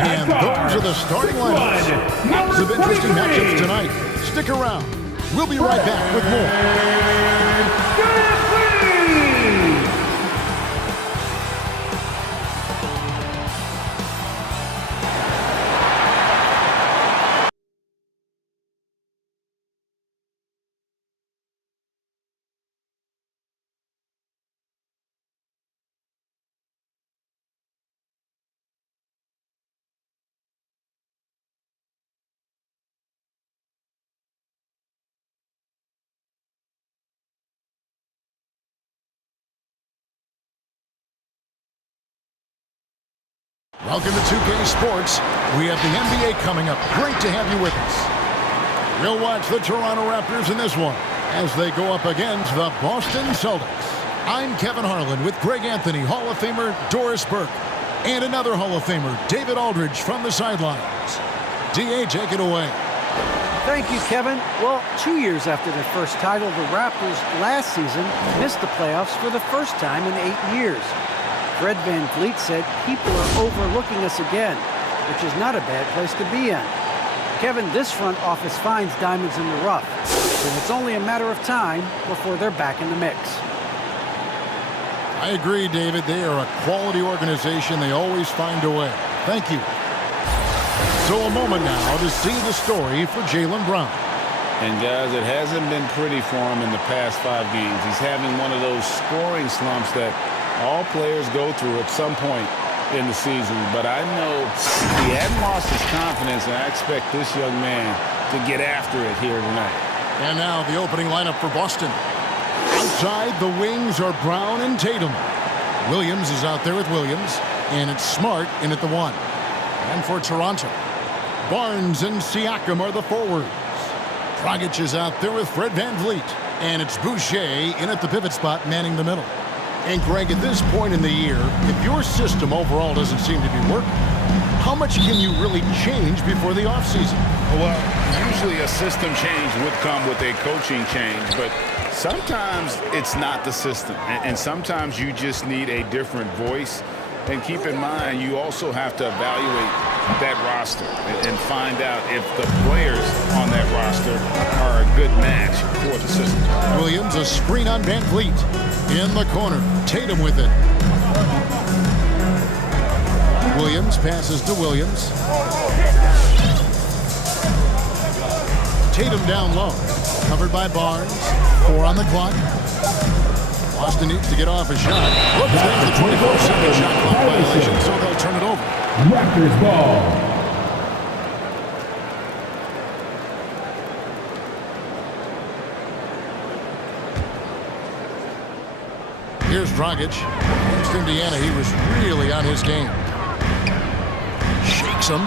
And those are the starting lineups. Lots of interesting matchups tonight. Stick around. We'll be right back with more. Welcome to 2K Sports. We have the NBA coming up. Great to have you with us. We'll watch the Toronto Raptors in this one as they go up against the Boston Celtics. I'm Kevin Harlan with Greg Anthony, Hall of Famer Doris Burke, and another Hall of Famer, David Aldridge, from the sidelines. D.A., take it away. Thank you, Kevin. Well, 2 years after their first title, the Raptors last season missed the playoffs for the first time in 8 years. Fred VanVleet said, "People are overlooking us again," which is not a bad place to be in. Kevin, this front office finds diamonds in the rough, and it's only a matter of time before they're back in the mix. I agree, David. They are a quality organization. They always find a way. Thank you. So a moment now to see the story for Jaylen Brown. And guys, it hasn't been pretty for him in the past 5 games. He's having one of those scoring slumps that all players go through at some point in the season. But I know he hadn't lost his confidence, and I expect this young man to get after it here tonight. And now the opening lineup for Boston. Outside, the wings are Brown and Tatum. Williams is out there with Williams, and it's Smart in at the 1. And for Toronto, Barnes and Siakam are the forwards. Dragic is out there with Fred VanVleet, and it's Boucher in at the pivot spot, manning the middle. And Greg, at this point in the year, if your system overall doesn't seem to be working, how much can you really change before the offseason? Well, usually a system change would come with a coaching change, but sometimes it's not the system, and sometimes you just need a different voice. And keep in mind, you also have to evaluate that roster and find out if the players on that roster are a good match for the system. Williams, a screen on VanVleet. In the corner, Tatum with it. Williams passes to Williams. Tatum down low. Covered by Barnes. 4 on the clock. Boston needs to get off a shot. Look, there's the 24-second shot clock violation, so they'll turn it over. Raptors ball. Here's Dragic. Against Indiana, he was really on his game. Shakes him.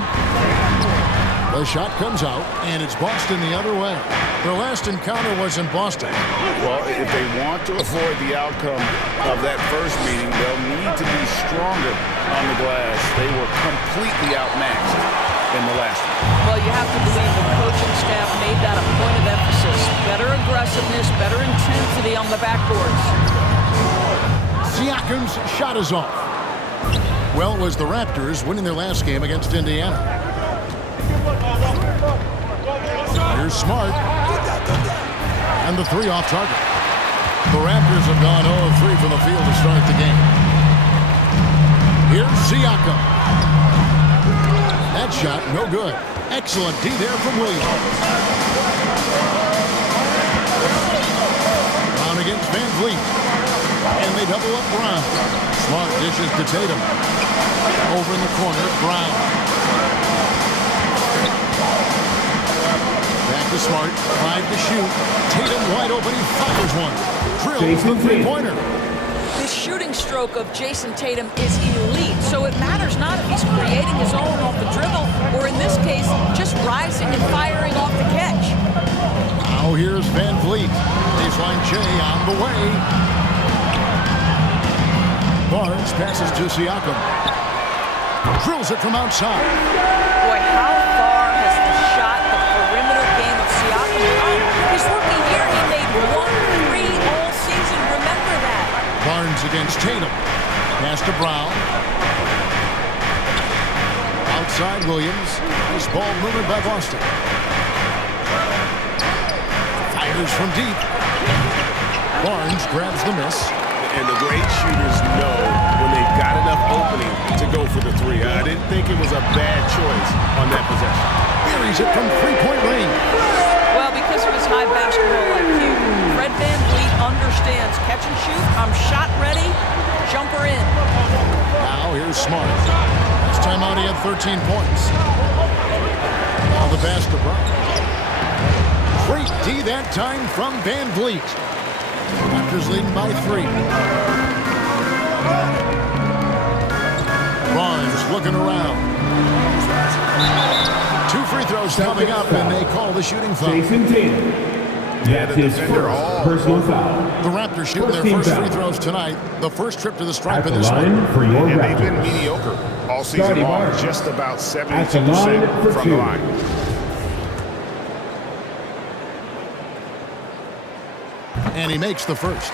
The shot comes out, and it's Boston the other way. Their last encounter was in Boston. Well, if they want to avoid the outcome of that first meeting, they'll need to be stronger on the glass. They were completely outmatched in the last one. Well, you have to believe the coaching staff made that a point of emphasis. Better aggressiveness, better intensity on the backboards. Siakam's shot is off. Well, it was the Raptors winning their last game against Indiana. Here's Smart. And the 3 off target. The Raptors have gone 0 of 3 from the field to start the game. Here's Siakam. That shot, no good. Excellent D there from Williams. Brown against VanVleet. And they double up Brown. Smart dishes to Tatum. Over in the corner, Brown. Back to Smart. 5 to shoot. Tatum wide open. He fires one. Drills the three-pointer. The shooting stroke of Jason Tatum is elite, so it matters not if he's creating his own off the dribble, or in this case, just rising and firing off the catch. Now here's VanVleet. Baseline J on the way. Barnes passes to Siakam. Drills it from outside. Boy, how far has the shot, the perimeter game of Siakam gone? His rookie year, he made 1 3 all season. Remember that. Barnes against Tatum. Pass to Brown. Outside Williams. Nice ball movement by Boston. Fires from deep. Barnes grabs the miss. And the great shooters know when they've got enough opening to go for the three. I didn't think it was a bad choice on that possession. Buries it from three-point range. Well, because of his high basketball IQ, Fred VanVleet understands catch and shoot. I'm shot ready. Jumper in. Now here's Smart. Last time out he had 13 points. Now the pass to Brown. Great D that time from VanVleet. Raptors leading by 3. Barnes looking around. 2 free throws coming up, and they call the shooting foul. Jason Tatum. That's his first personal foul. The Raptors shooting their first free throws tonight. The first trip to the stripe in this line one. for your And they've been Raptors. mediocre all season Scotty long. Barnes. Just about At the line 72% for from 2. the line. And he makes the first.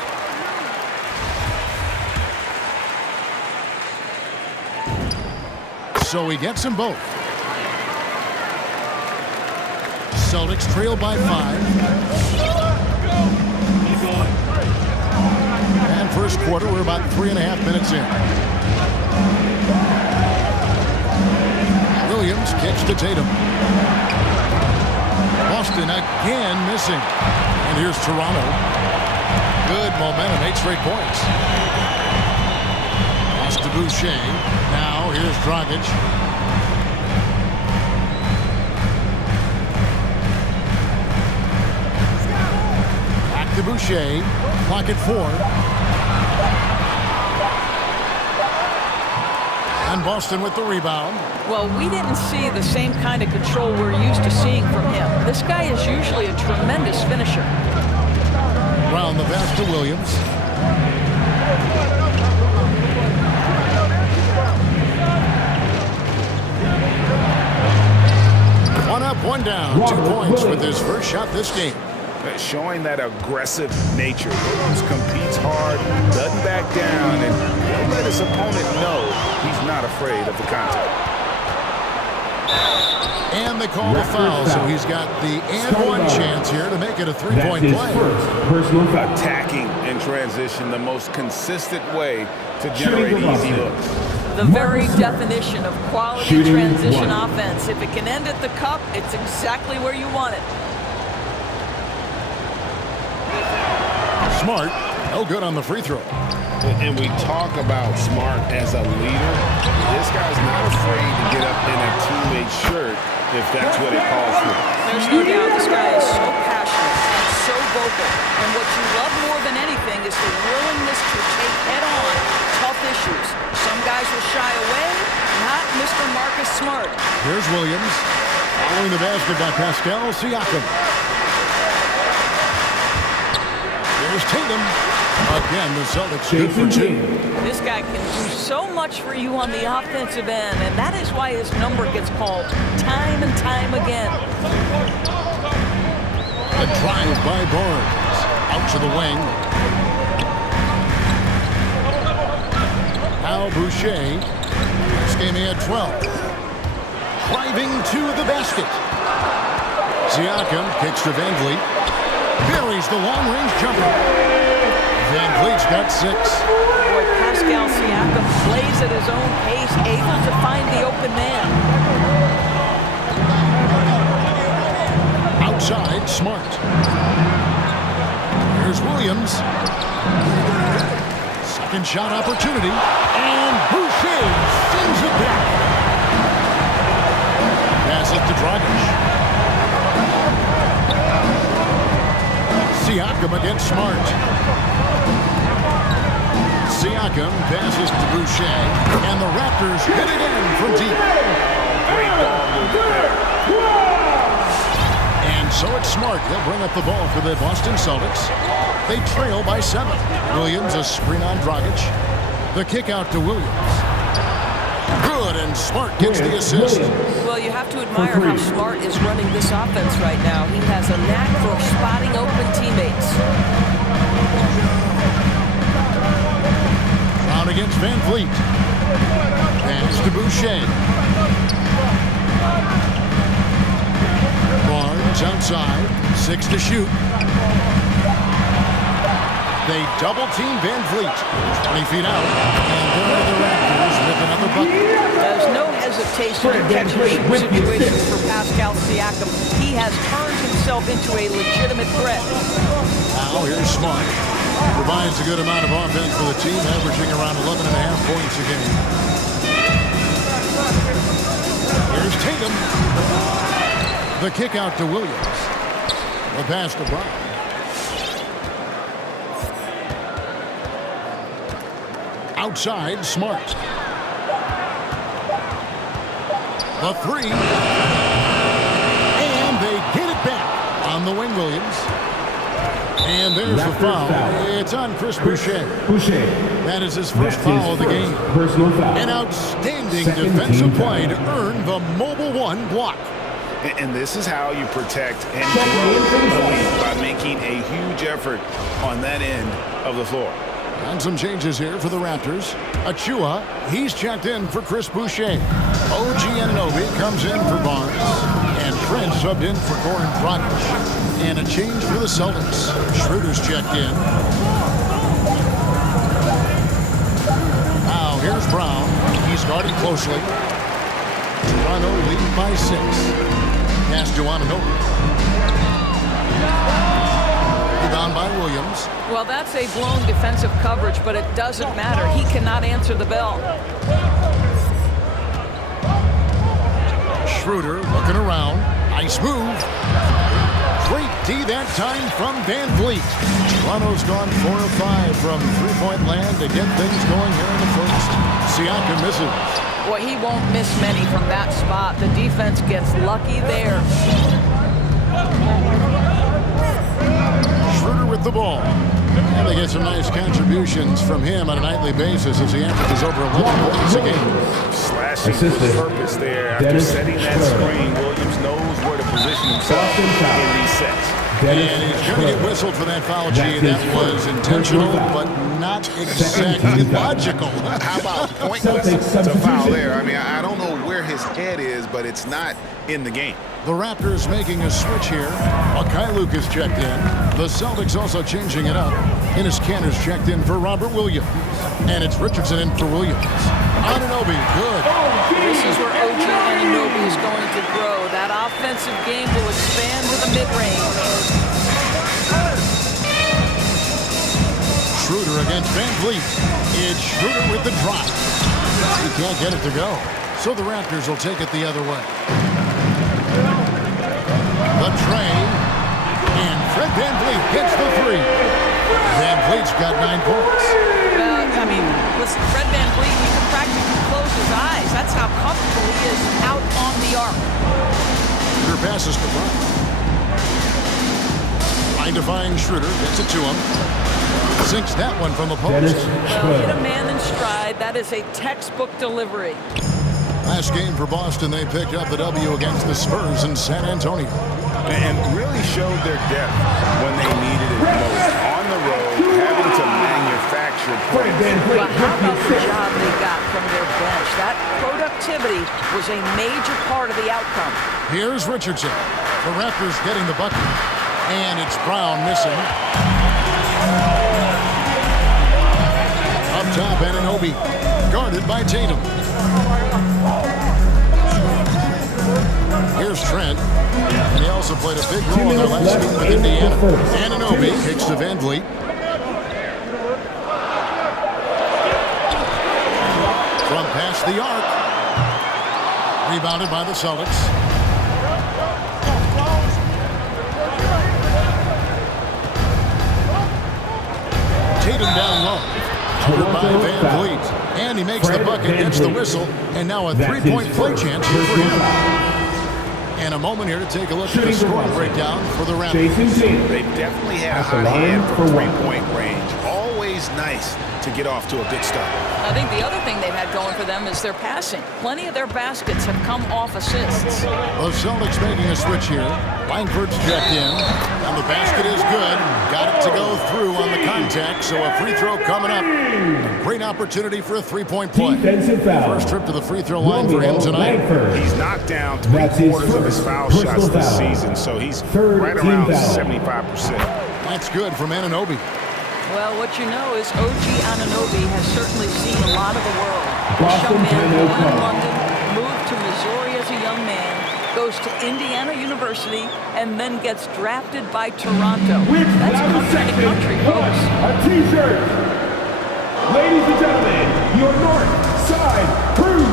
So he gets them both. Celtics trail by 5. And first quarter, we're about 3.5 minutes in. Williams kicks to Tatum. Boston again missing. And here's Toronto. Good momentum, 8 straight points. Pass to Boucher. Now here's Dragic. Back to Boucher. Clock at 4. And Boston with the rebound. Well, we didn't see the same kind of control we're used to seeing from him. This guy is usually a tremendous finisher. Round the pass to Williams. One up, one down. 2 points with his first shot this game. Showing that aggressive nature. Williams competes hard, doesn't back down, and he'll let his opponent know he's not afraid of the contact. And they call the foul, so he's got the and one chance here to make it a 3-point That's his play. first personal foul. Attacking in transition, the most consistent way to generate easy looks. The very definition of quality Shooting transition 1. offense. If it can end at the cup, it's exactly where you want it. Smart, no good on the free throw. And we talk about Smart as a leader. This guy's not afraid to get up in a teammate's shirt if that's what it calls for. There's no doubt this guy is so passionate and so vocal. And what you love more than anything is the willingness to take head-on tough issues. Some guys will shy away, not Mr. Marcus Smart. Here's Williams. Following the basket by Pascal Siakam. Here's Tatum. Again, the Celtics good for 2. This guy can do so much for you on the offensive end, and that is why his number gets called time and time again. A drive by Barnes. Out to the wing. Now Boucher. This game he had 12. Driving to the basket. Siakam kicks to VanVleet. Buries the long-range jumper. VanVleet's got 6. Boy, Pascal Siakam plays at his own pace, able to find the open man. Outside, Smart. Here's Williams. Second shot opportunity. And Boucher sends it back. Pass it to Dragic. Siakam against Smart. Siakam passes to Boucher, and the Raptors hit it in from deep. Great ball movement there. And so it's Smart. He'll bring up the ball for the Boston Celtics. They trail by 7. Williams a screen on Dragic. The kick out to Williams. Good, and Smart gets the assist. Well, you have to admire how Smart is running this offense right now. He has a knack for spotting open teammates. Brown against VanVleet. Pass to Boucher. Barnes outside. 6 to shoot. They double-team Van Vliet. 20 feet out. And there are the Raptors with another bucket. There's no hesitation in catch-and-shoot situations for Pascal Siakam. He has turned himself into a legitimate threat. Now here's Smart. Provides a good amount of offense for the team, averaging around 11.5 points a game. Here's Tatum. The kick out to Williams. The pass to Brown. Outside, Smart. The three. And they get it back on the wing, Williams. And there's the foul. It's on Chris Boucher. That is his first foul of the game. Personal foul. An outstanding defensive play to earn the mobile one block. And this is how you protect and grow the lead, by making a huge effort on that end of the floor. And some changes here for the Raptors. Achua, he's checked in for Chris Boucher. OG Anunoby comes in for Barnes. And Trent subbed in for Goran Dragic. And a change for the Celtics. Schroeder's checked in. Now here's Brown. He's guarded closely. Toronto leading by 6. Pass to Anunoby. Rebound by Williams. Well, that's a blown defensive coverage, but it doesn't matter. He cannot answer the bell. Schroeder looking around. Nice move. Great D that time from Van Vliet. Toronto's gone 4 of 5 from three-point land to get things going here in the first. Siakam misses. Boy, he won't miss many from that spot. The defense gets lucky there. Schroeder with the ball. And they get some nice contributions from him on a nightly basis as he averages over 11 points a game. Slashing with purpose there. After setting that screen, Williams knows where to position himself in these sets. And he's going to get whistled for that foul, G. That was intentional, but not exactly logical. How about pointless to foul there? I mean, I don't know where his head is, but it's not in the game. The Raptors making a switch here. Kai Lucas checked in. The Celtics also changing it up. Enes Kanter's checked in for Robert Williams. And it's Richardson in for Williams. Anunoby, good. This is where OG Anunoby is going to grow. That offensive game will expand with a mid-range. Schroeder against Van Vliet. It's Schroeder with the drop. He can't get it to go. So the Raptors will take it the other way. The tray. And Fred Van Vliet gets the three. Van Vliet's got 9 points. I mean, listen, Fred Van Vliet, he can practically close his eyes. That's how comfortable he is out on the arc. Schroeder passes to Brown. Line defying Schroeder. Gets it to him. Sinks that one from the post. Hit a man in stride. That is a textbook delivery. Last game for Boston, they picked up the W against the Spurs in San Antonio. And really showed their depth when they needed it most. On the road, having to manufacture points. But how about the job they got from their bench? That productivity was a major part of the outcome. Here's Richardson. The Raptors getting the bucket. And it's Brown missing. Up top, Anunoby. Guarded by Tatum. Here's Trent. And he also played a big role in their last game with Indiana. Anunoby kicks to Van Vliet. From past the arc. Rebounded by the Celtics. Tatum down low. Covered by Van Vliet. And he makes the bucket, gets the whistle, and now a three-point play chance here for him. And a moment here to take a look at the scoring breakdown for the Raptors. They definitely had a hot hand from three-point range. Always nice to get off to a good start. I think the other thing they've had going for them is their passing. Plenty of their baskets have come off assists. The Celtics making a switch here. Langford's checked in, and the basket is good. Got it to go through on the contact, so a free throw coming up. Great opportunity for a three-point play. Defensive foul. First trip to the free throw line for him tonight. Langford. He's knocked down That's his 3/4 of his first foul personal shots this foul. season, so he's Third right team around foul. 75%. That's good from Anunoby. Well, what you know is OG Anunoby has certainly seen a lot of the world. This Boston young man timeout born in call. London, moved to Missouri as a young man, goes to Indiana University, and then gets drafted by Toronto. That's country to country, folks. A t-shirt. Ladies and gentlemen, your North Side Crew.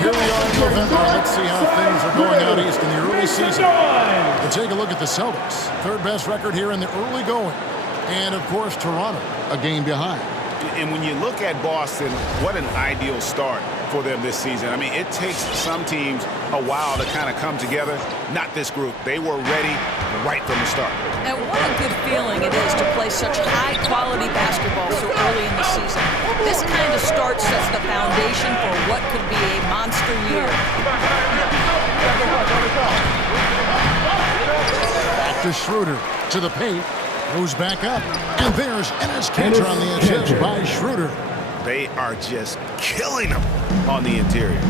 Here we are in November. Let's see how things are going out east in the early season. We'll take a look at the Celtics. Third best record here in the early going. And, of course, Toronto, a game behind. And when you look at Boston, what an ideal start for them this season. I mean, it takes some teams a while to kind of come together. Not this group. They were ready right from the start. And what a good feeling it is to play such high-quality basketball so early in the season. This kind of start sets the foundation for what could be a monster year. Back to Schroeder. To the paint. Goes back up. And there's Enes Kanter on the assist by Schroeder. They are just killing them on the interior.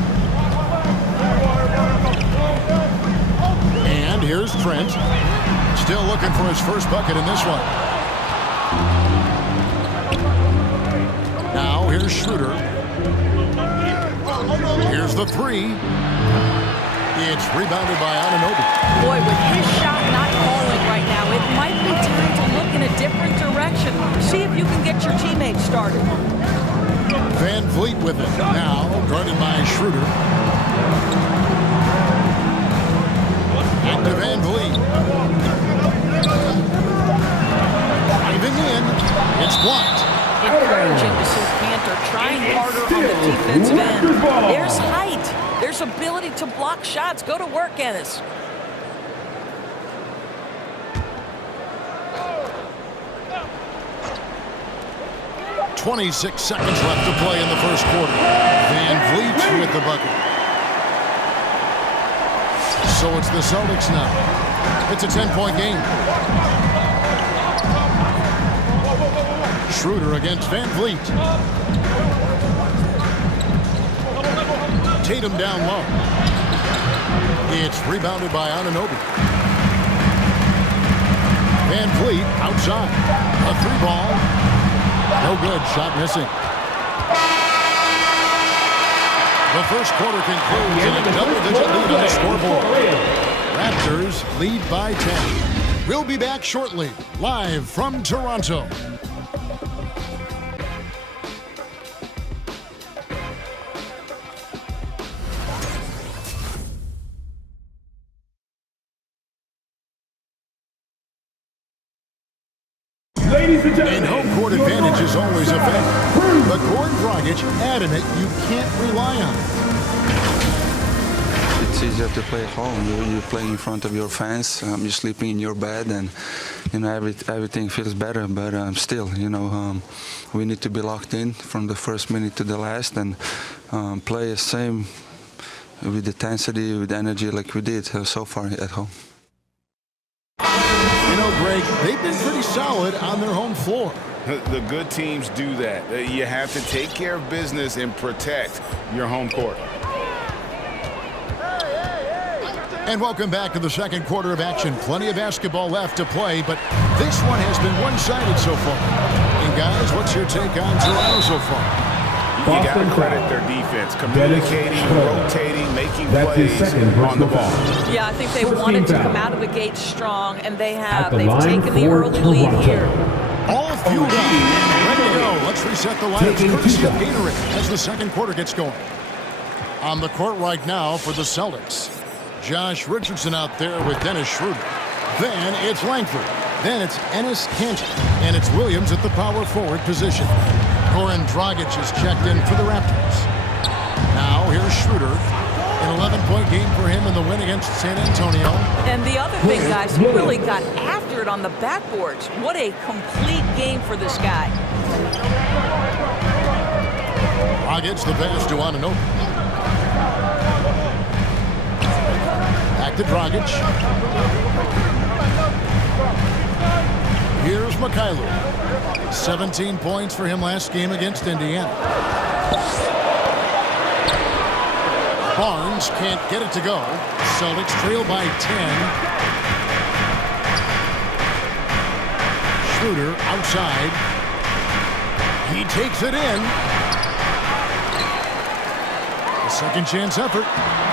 And here's Trent. Still looking for his first bucket in this one. Now here's Schroeder. Here's the three. It's rebounded by Anunoby. Boy, with his shot not falling right now, it might be time to look in a different direction. See if you can get your teammates started. Van Vliet with it. Now guarded by Schroeder. Back to Van Vliet. Diving in. It's blocked. Encouraging to see Kanter trying harder on the defensive end. There's height. There's ability to block shots. Go to work, Enes. .26 seconds left to play in the first quarter. Van Vliet with the bucket. So it's the Celtics now. It's a 10-point game. Schroeder against Van Vliet. Tatum down low. It's rebounded by Anunoby. Van Vliet outside. A three ball. No good. Shot missing. The first quarter concludes in a double-digit lead on the scoreboard. Raptors lead by 10. We'll be back shortly, live from Toronto. Ladies and gentlemen, And home court advantage is always a factor. But Goran Dragic adamant you can't rely on it. It's easier to play at home. You're playing in front of your fans. You're sleeping in your bed, and everything feels better. But still, we need to be locked in from the first minute to the last, and play the same with intensity, with energy, like we did so far at home. Greg, they've been pretty solid on their home floor. The good teams do that. You have to take care of business and protect your home court. And welcome back to the second quarter of action. Plenty of basketball left to play, but this one has been one-sided so far. And guys, what's your take on Toronto so far? You got to credit their defense, communicating, rotating, making plays on the ball. Yeah, I think they wanted to come out of the gate strong, and they have. the They've line taken the for early lead Toronto. here. All fueled up and ready to go. Let's reset the lineups Taking courtesy two of shots. Gatorade as the second quarter gets going. On the court right now for the Celtics. Josh Richardson out there with Dennis Schroeder. Then it's Langford. Then it's Enes Kanter. And it's Williams at the power forward position. Goran Dragic is checked in for the Raptors. Now here's Schroeder. An 11-point game for him in the win against San Antonio. And the other thing, guys, he really got after it on the backboards. What a complete game for this guy. Dragic the pass to Anunoby. Back to Dragic. Here's Mikhailuk. 17 points for him last game against Indiana. Barnes can't get it to go. Celtics trail by 10. Schroeder outside. He takes it in. A second chance effort.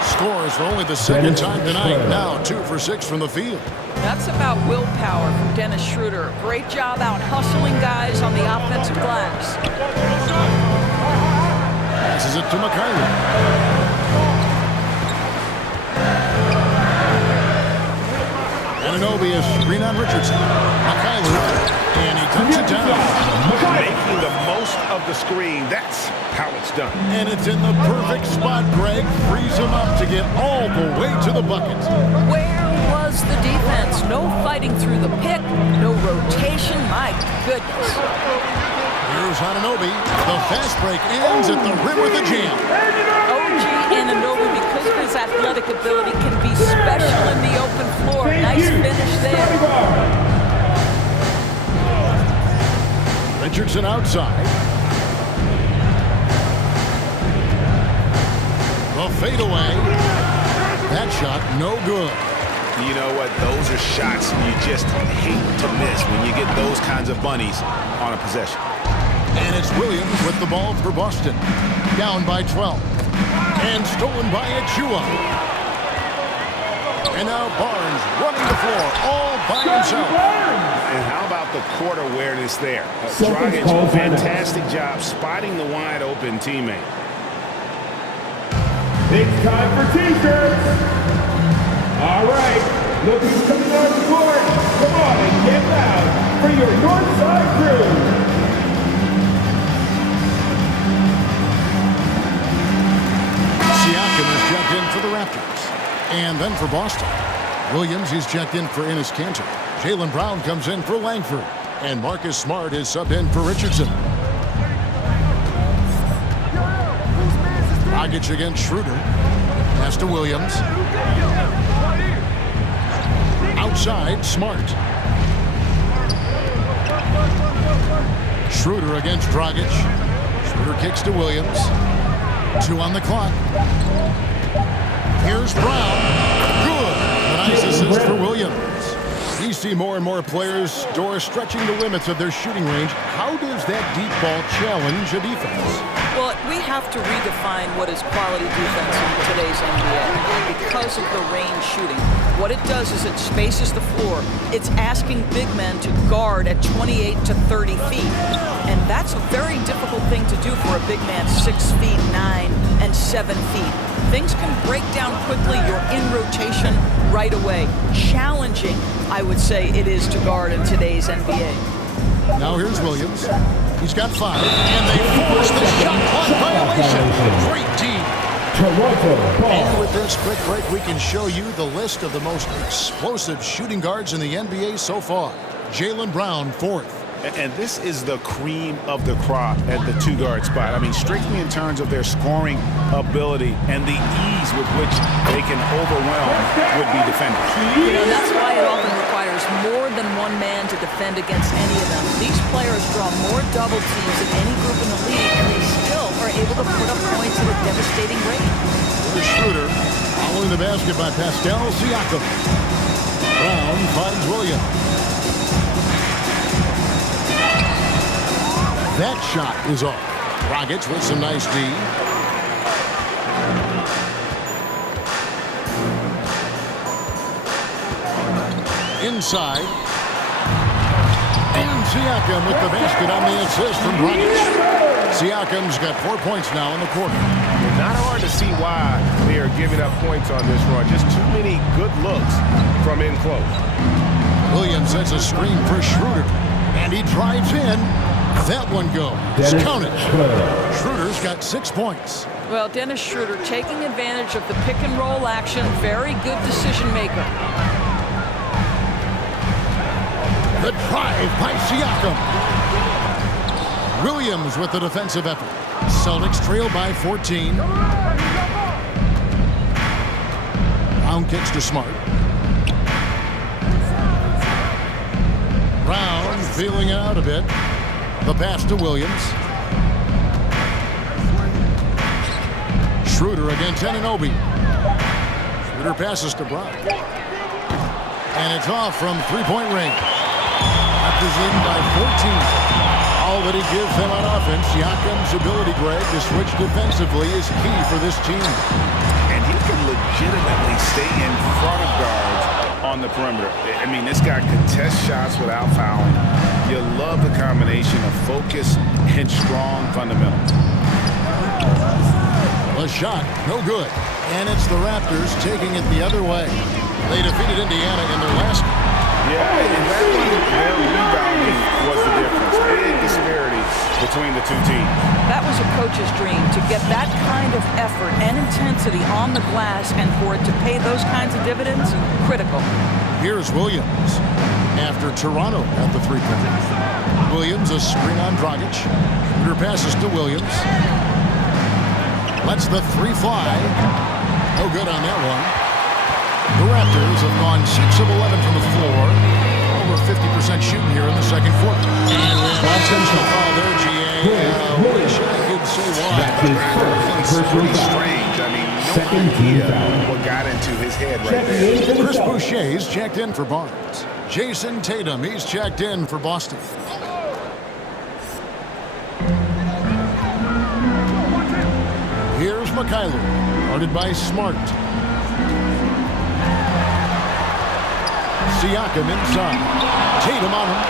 Scores for only the second time tonight. Now 2 for 6 from the field. That's about willpower from Dennis Schroeder. Great job out hustling guys on the offensive glass. Passes it to Mikhailuk. Anunoby is screen on Richardson. Mikhailuk, and he dumps it down. Making the most of the screen. That's how it's done. And it's in the perfect spot. Greg frees him up to get all the way to the bucket. Where was the defense? No fighting through the pick, no rotation. My goodness. Here's Anunoby. The fast break ends at the rim with a jam. OG Anunoby, because of his athletic ability, can be special in the open floor. Nice finish there. Richardson outside. The fadeaway. That shot no good. You know what? Those are shots you just hate to miss when you get those kinds of bunnies on a possession. And it's Williams with the ball for Boston. Down by 12. And stolen by Achua. And now Barnes running the floor all by himself. And how about the court awareness there? Dragic, fantastic job spotting the wide open teammate. It's time for T-shirts. All right, look who's coming on the court. Come on and get loud for your Northside crew. Siakam is checked in for the Raptors. And then for Boston, Williams is checked in for Enes Kanter. Jaylen Brown comes in for Langford. And Marcus Smart is subbed in for Richardson. Dragic against Schroeder. Pass to Williams. Outside, Smart. Schroeder against Dragic. Schroeder kicks to Williams. 2 on the clock. Here's Brown. Good. A nice assist for Williams. We see more and more players, Doris, stretching the limits of their shooting range. How does that deep ball challenge a defense? Well, we have to redefine what is quality defense in today's NBA because of the range shooting. What it does is it spaces the floor. It's asking big men to guard at 28 to 30 feet. And that's a very difficult thing to do for a big man 6 feet 9 and 7 feet. Things can break down quickly. You're in rotation right away. Challenging, I would say, it is to guard in today's NBA. Now here's Williams. He's got 5, and they force the shot clock violation. Great team. And with this quick break, we can show you the list of the most explosive shooting guards in the NBA so far. Jaylen Brown, 4th. And this is the cream of the crop at the 2-guard spot. I mean, strictly in terms of their scoring ability and the ease with which they can overwhelm would-be defenders. You know, that's why it often requires more than one man to defend against any of them. These players draw more double teams than any group in the league, and they still are able to put up points at a devastating rate. The Schroeder following the basket by Pascal Siakam. Brown finds Williams. That shot is off. Dragic with some nice D. Inside. And Siakam with the basket on the assist from Dragic. Siakam's got 4 points now in the quarter. Not hard to see why they are giving up points on this run. Just too many good looks from in close. Williams sets a screen for Schroeder. And he drives in. That one goes. Dennis Count it. Schroeder. Schroeder's got 6 points. Well, Dennis Schroeder taking advantage of the pick and roll action. Very good decision maker. The drive by Siakam. Williams with the defensive effort. Celtics trail by 14. Brown kicks to Smart. Brown feeling out a bit. The pass to Williams. Schroeder against Anunoby. Schroeder passes to Brown. And it's off from three-point range. Raptors leading by 14. All that he gives them on offense, Siakam's ability, Greg, to switch defensively is key for this team. And he can legitimately stay in front of guards on the perimeter. I mean, this guy contests shots without fouling. You love the combination of focus and strong fundamentals. A shot, no good. And it's the Raptors taking it the other way. They defeated Indiana in their last. Yeah, and that one, their rebounding was the difference. Big disparity between the two teams. That was a coach's dream, to get that kind of effort and intensity on the glass, and for it to pay those kinds of dividends, critical. Here's Williams after Toronto at the three-point. Williams, a screen on Dragic. Shooter passes to Williams. Lets the three fly. No good on that one. The Raptors have gone 6 of 11 from the floor. Over 50% shooting here in the second quarter. And intentional foul there, GA. Wish I could say why. That's his first Pretty personal foul. strange. I mean, no Second team idea foul. what got into his head right Checking there. in for the Chris Celtics. Boucher's checked in for Barnes. Jason Tatum, he's checked in for Boston. Here's McKayler, guarded by Smart. Siakam inside. Tatum on him.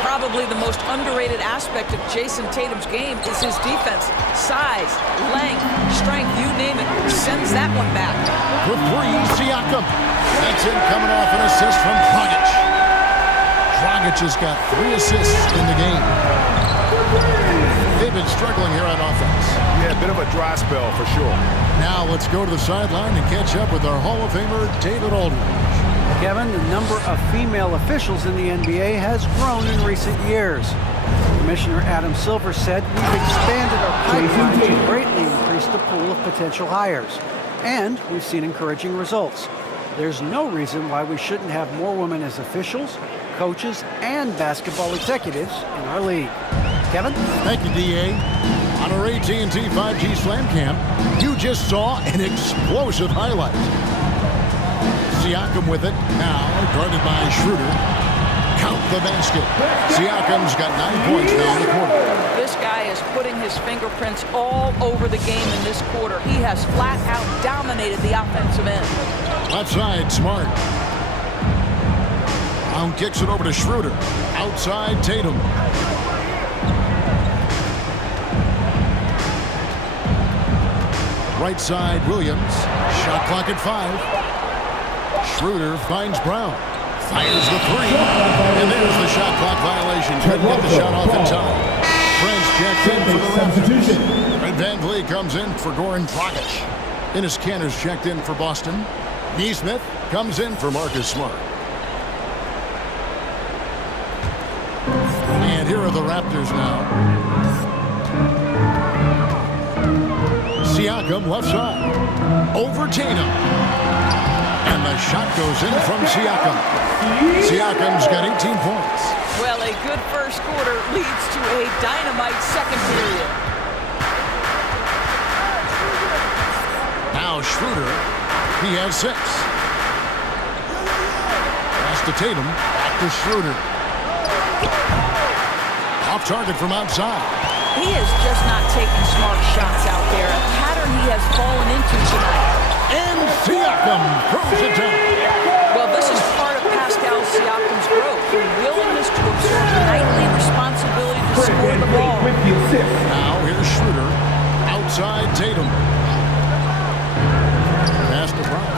Probably the most underrated aspect of Jason Tatum's game is his defense. Size, length, strength, you name it. Sends that one back. For three, Siakam. That's in coming off an assist from Dragic. Dragic has got 3 assists in the game. They've been struggling here on offense. Yeah, a bit of a dry spell for sure. Now let's go to the sideline and catch up with our Hall of Famer, David Aldridge. Kevin, the number of female officials in the NBA has grown in recent years. Commissioner Adam Silver said, "We've expanded our pipeline to greatly increase the pool of potential hires, and we've seen encouraging results. There's no reason why we shouldn't have more women as officials, coaches, and basketball executives in our league." Kevin? Thank you, DA. On our AT&T 5G Slam Cam, you just saw an explosive highlight. Siakam with it, now guarded by Schroeder. Count the basket. Siakam's got 9 points now in the quarter. This guy is putting his fingerprints all over the game in this quarter. He has flat out dominated the offensive end. Left side, Smart. Brown kicks it over to Schroeder. Outside, Tatum. Right side, Williams. Shot clock at 5. Schroeder finds Brown. Fires the three. And there's the shot clock violation. Couldn't get the shot off in time. Prince checked in for the Raptors. Fred VanVleet comes in for Goran Dragic. Enes Kanter's checked in for Boston. Neesmith comes in for Marcus Smart. And here are the Raptors now. Siakam left side. Over Tatum. And the shot goes in from Siakam. Siakam's got 18 points. Well, a good first quarter leads to a dynamite second period. Now Schroeder, he has 6. Pass to Tatum, back to Schroeder. Off target from outside. He is just not taking smart shots out there, a pattern he has fallen into tonight. And Siakam throws it down. Well, this is part of Pascal Siakam's growth, the willingness to absorb nightly responsibility to score the ball. With the assist. Now here's Schroeder, outside Tatum. Pass to Brown.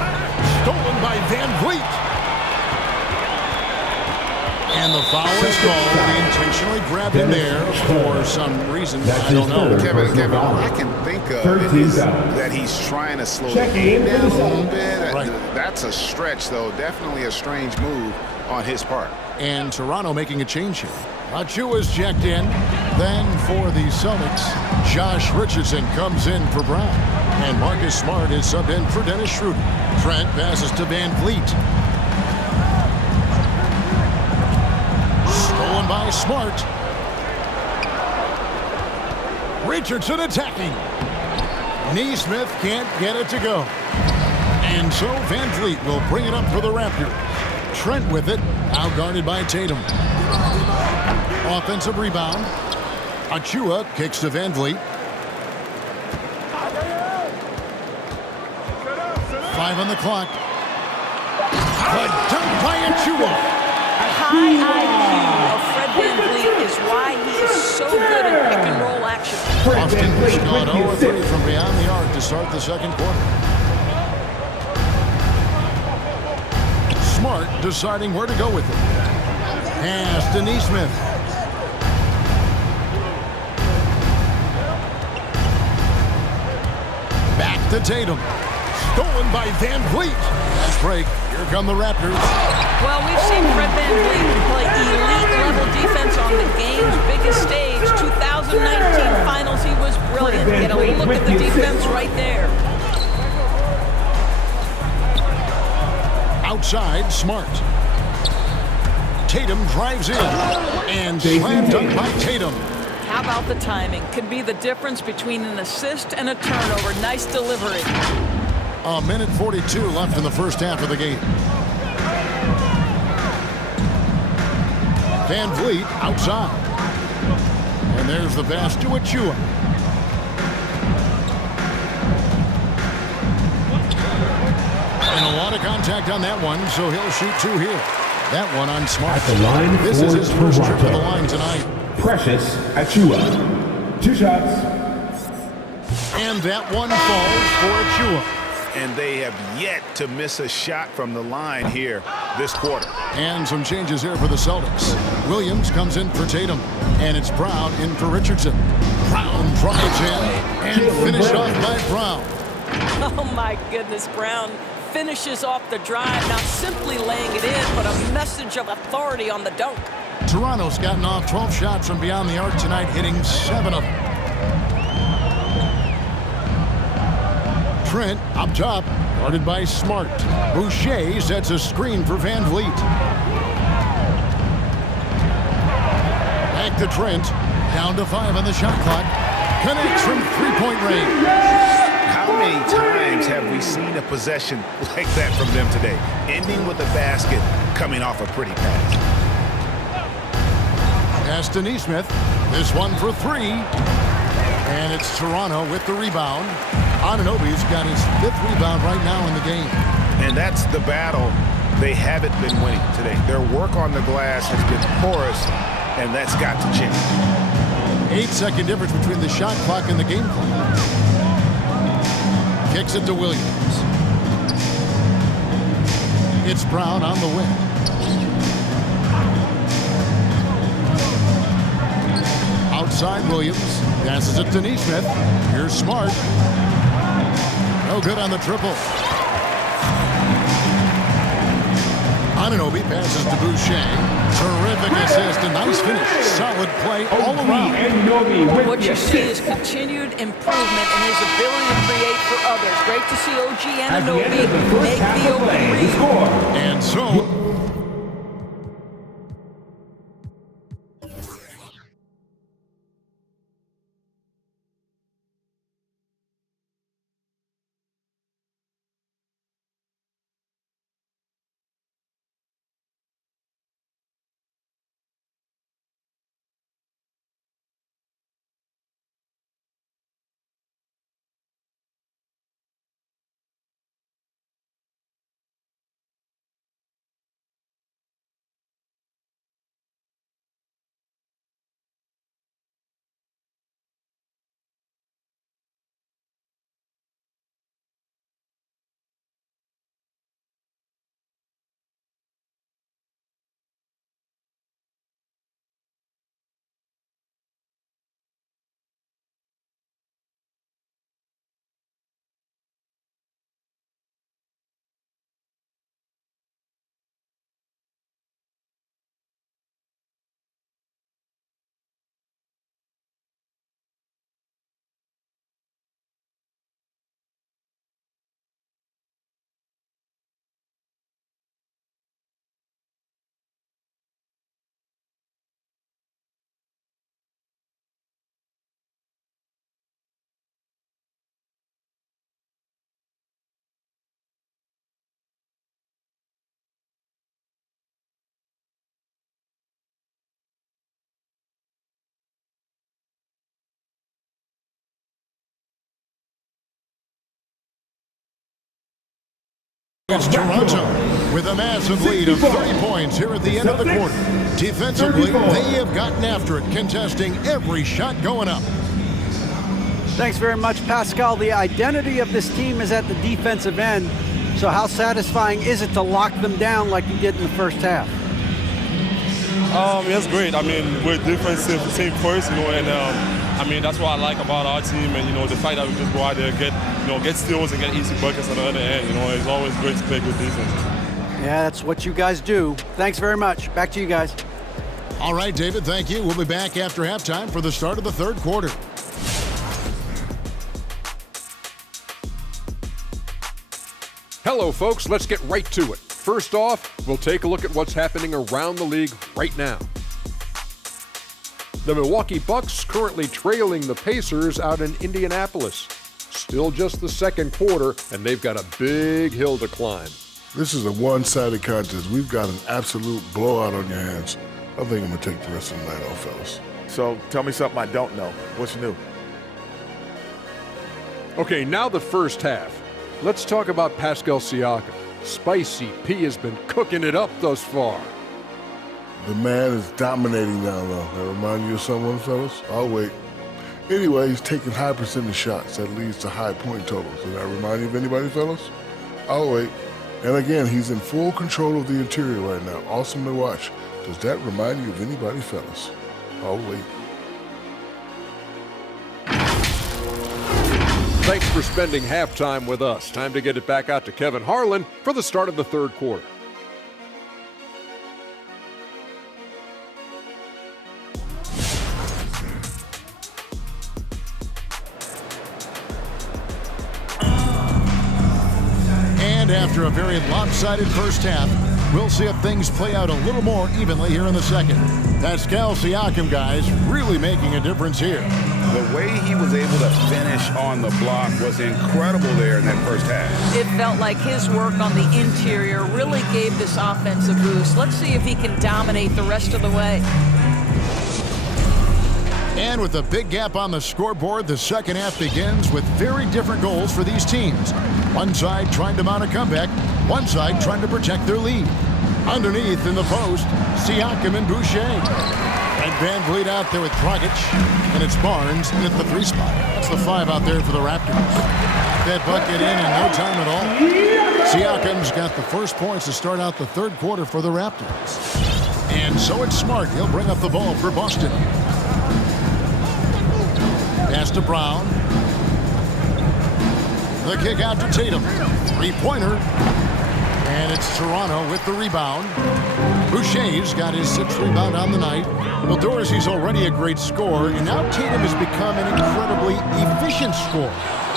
Stolen by VanVleet. And And the foul is called. He intentionally grabbed him there for some reason. I don't know. Kevin, all I can think of is that he's trying to slow the game down a little bit. Right. That's a stretch, though. Definitely a strange move on his part. And Toronto making a change here. Achua's checked in. Then for the Celtics, Josh Richardson comes in for Brown. And Marcus Smart is subbed in for Dennis Schroeder. Trent passes to Van Vliet. Stolen by Smart. Richardson attacking. Neesmith can't get it to go. And so Van Vliet will bring it up for the Raptors. Trent with it, outguarded by Tatum. Offensive rebound. Achua kicks to Van Vliet. 5 on the clock. The dunk by Achua. High IQ of Fred VanVleet is why he is so good in pick and roll action. Boston has gone 0-3 from beyond the arc to start the second quarter. Smart deciding where to go with it. Pass to Neesmith. Back to Tatum. Stolen by Van Vliet. Fast break. Here come the Raptors. Well, we've seen Fred VanVleet play elite-level defense on the game's biggest stage. 2019 Finals, he was brilliant. Get a look at the defense right there. Outside, Smart. Tatum drives in. And slam dunk by Tatum. How about the timing? Could be the difference between an assist and a turnover. Nice delivery. A minute 42 left in the first half of the game. Van Vliet outside. And there's the pass to Achua. And a lot of contact on that one, so he'll shoot 2 here. That one on Smart. At the line This for is his first trip to the Toronto. line tonight. Precious Achua. 2 shots. And that one falls for Achua. And they have yet to miss a shot from the line here this quarter. And some changes here for the Celtics. Williams comes in for Tatum. And it's Brown in for Richardson. Brown drives in and finished off by Brown. Oh, my goodness, Brown finishes off the drive, not simply laying it in, but a message of authority on the dunk. Toronto's gotten off 12 shots from beyond the arc tonight, hitting 7 of them. Trent up top, guarded by Smart. Boucher sets a screen for Van Vliet. Back to Trent, down to 5 on the shot clock. Connects from three-point range. How many times have we seen a possession like that from them today? Ending with a basket, coming off a pretty pass. Pass to Neesmith. This one for 3. And it's Toronto with the rebound. Anunoby's got his 5th rebound right now in the game. And that's the battle they haven't been winning today. Their work on the glass has been porous, and that's got to change. 8-second difference between the shot clock and the game clock. Kicks it to Williams. It's Brown on the wing. Outside Williams. Passes it to Neesmith. Here's Smart. No good on the triple. Anunoby passes to Boucher. Terrific assist, a nice finish. Solid play all around. What you see is continued improvement in his ability to create for others. Great to see OG Anunoby make the open read. And so It's Toronto with a massive lead of 30 points here at the end of the quarter. Defensively, they have gotten after it, contesting every shot going up. Thanks very much, Pascal. The identity of this team is at the defensive end. So how satisfying is it to lock them down like you did in the first half? It's great. I mean, we're a defensive team first, and I mean, that's what I like about our team, and the fact that we just go out there, get steals and get easy buckets on the other end. It's always great to play good defense. Yeah, that's what you guys do. Thanks very much. Back to you guys. All right, David, thank you. We'll be back after halftime for the start of the third quarter. Hello, folks. Let's get right to it. First off, we'll take a look at what's happening around the league right now. The Milwaukee Bucks currently trailing the Pacers out in Indianapolis. Still just the second quarter, and they've got a big hill to climb. This is a one-sided contest. We've got an absolute blowout on your hands. I think I'm going to take the rest of the night off, fellas. So tell me something I don't know. What's new? Okay, now the first half. Let's talk about Pascal Siakam. Spicy P has been cooking it up thus far. The man is dominating now, though. That remind you of someone, fellas? I'll wait. Anyway, he's taking high percentage shots. That leads to high point totals. Does that remind you of anybody, fellas? I'll wait. And again, he's in full control of the interior right now. Awesome to watch. Does that remind you of anybody, fellas? I'll wait. Thanks for spending halftime with us. Time to get it back out to Kevin Harlan for the start of the third quarter. And after a very lopsided first half, we'll see if things play out a little more evenly here in the second. Pascal Siakam, guys, really making a difference here. The way he was able to finish on the block was incredible there in that first half. It felt like his work on the interior really gave this offense a boost. Let's see if he can dominate the rest of the way. And with a big gap on the scoreboard, the second half begins with very different goals for these teams. One side trying to mount a comeback, one side trying to protect their lead. Underneath in the post, Siakam and Boucher. And Van Vliet out there with Dragic, and it's Barnes in at the 3 spot. That's the 5 out there for the Raptors. That bucket in no time at all. Siakam's got the first points to start out the third quarter for the Raptors. And so it's Smart. He'll bring up the ball for Boston. Pass to Brown. The kick out to Tatum. 3-pointer. And it's Toronto with the rebound. Boucher's got his 6th rebound on the night. Well, Dorsey's already a great scorer, and now Tatum has become an incredibly efficient scorer.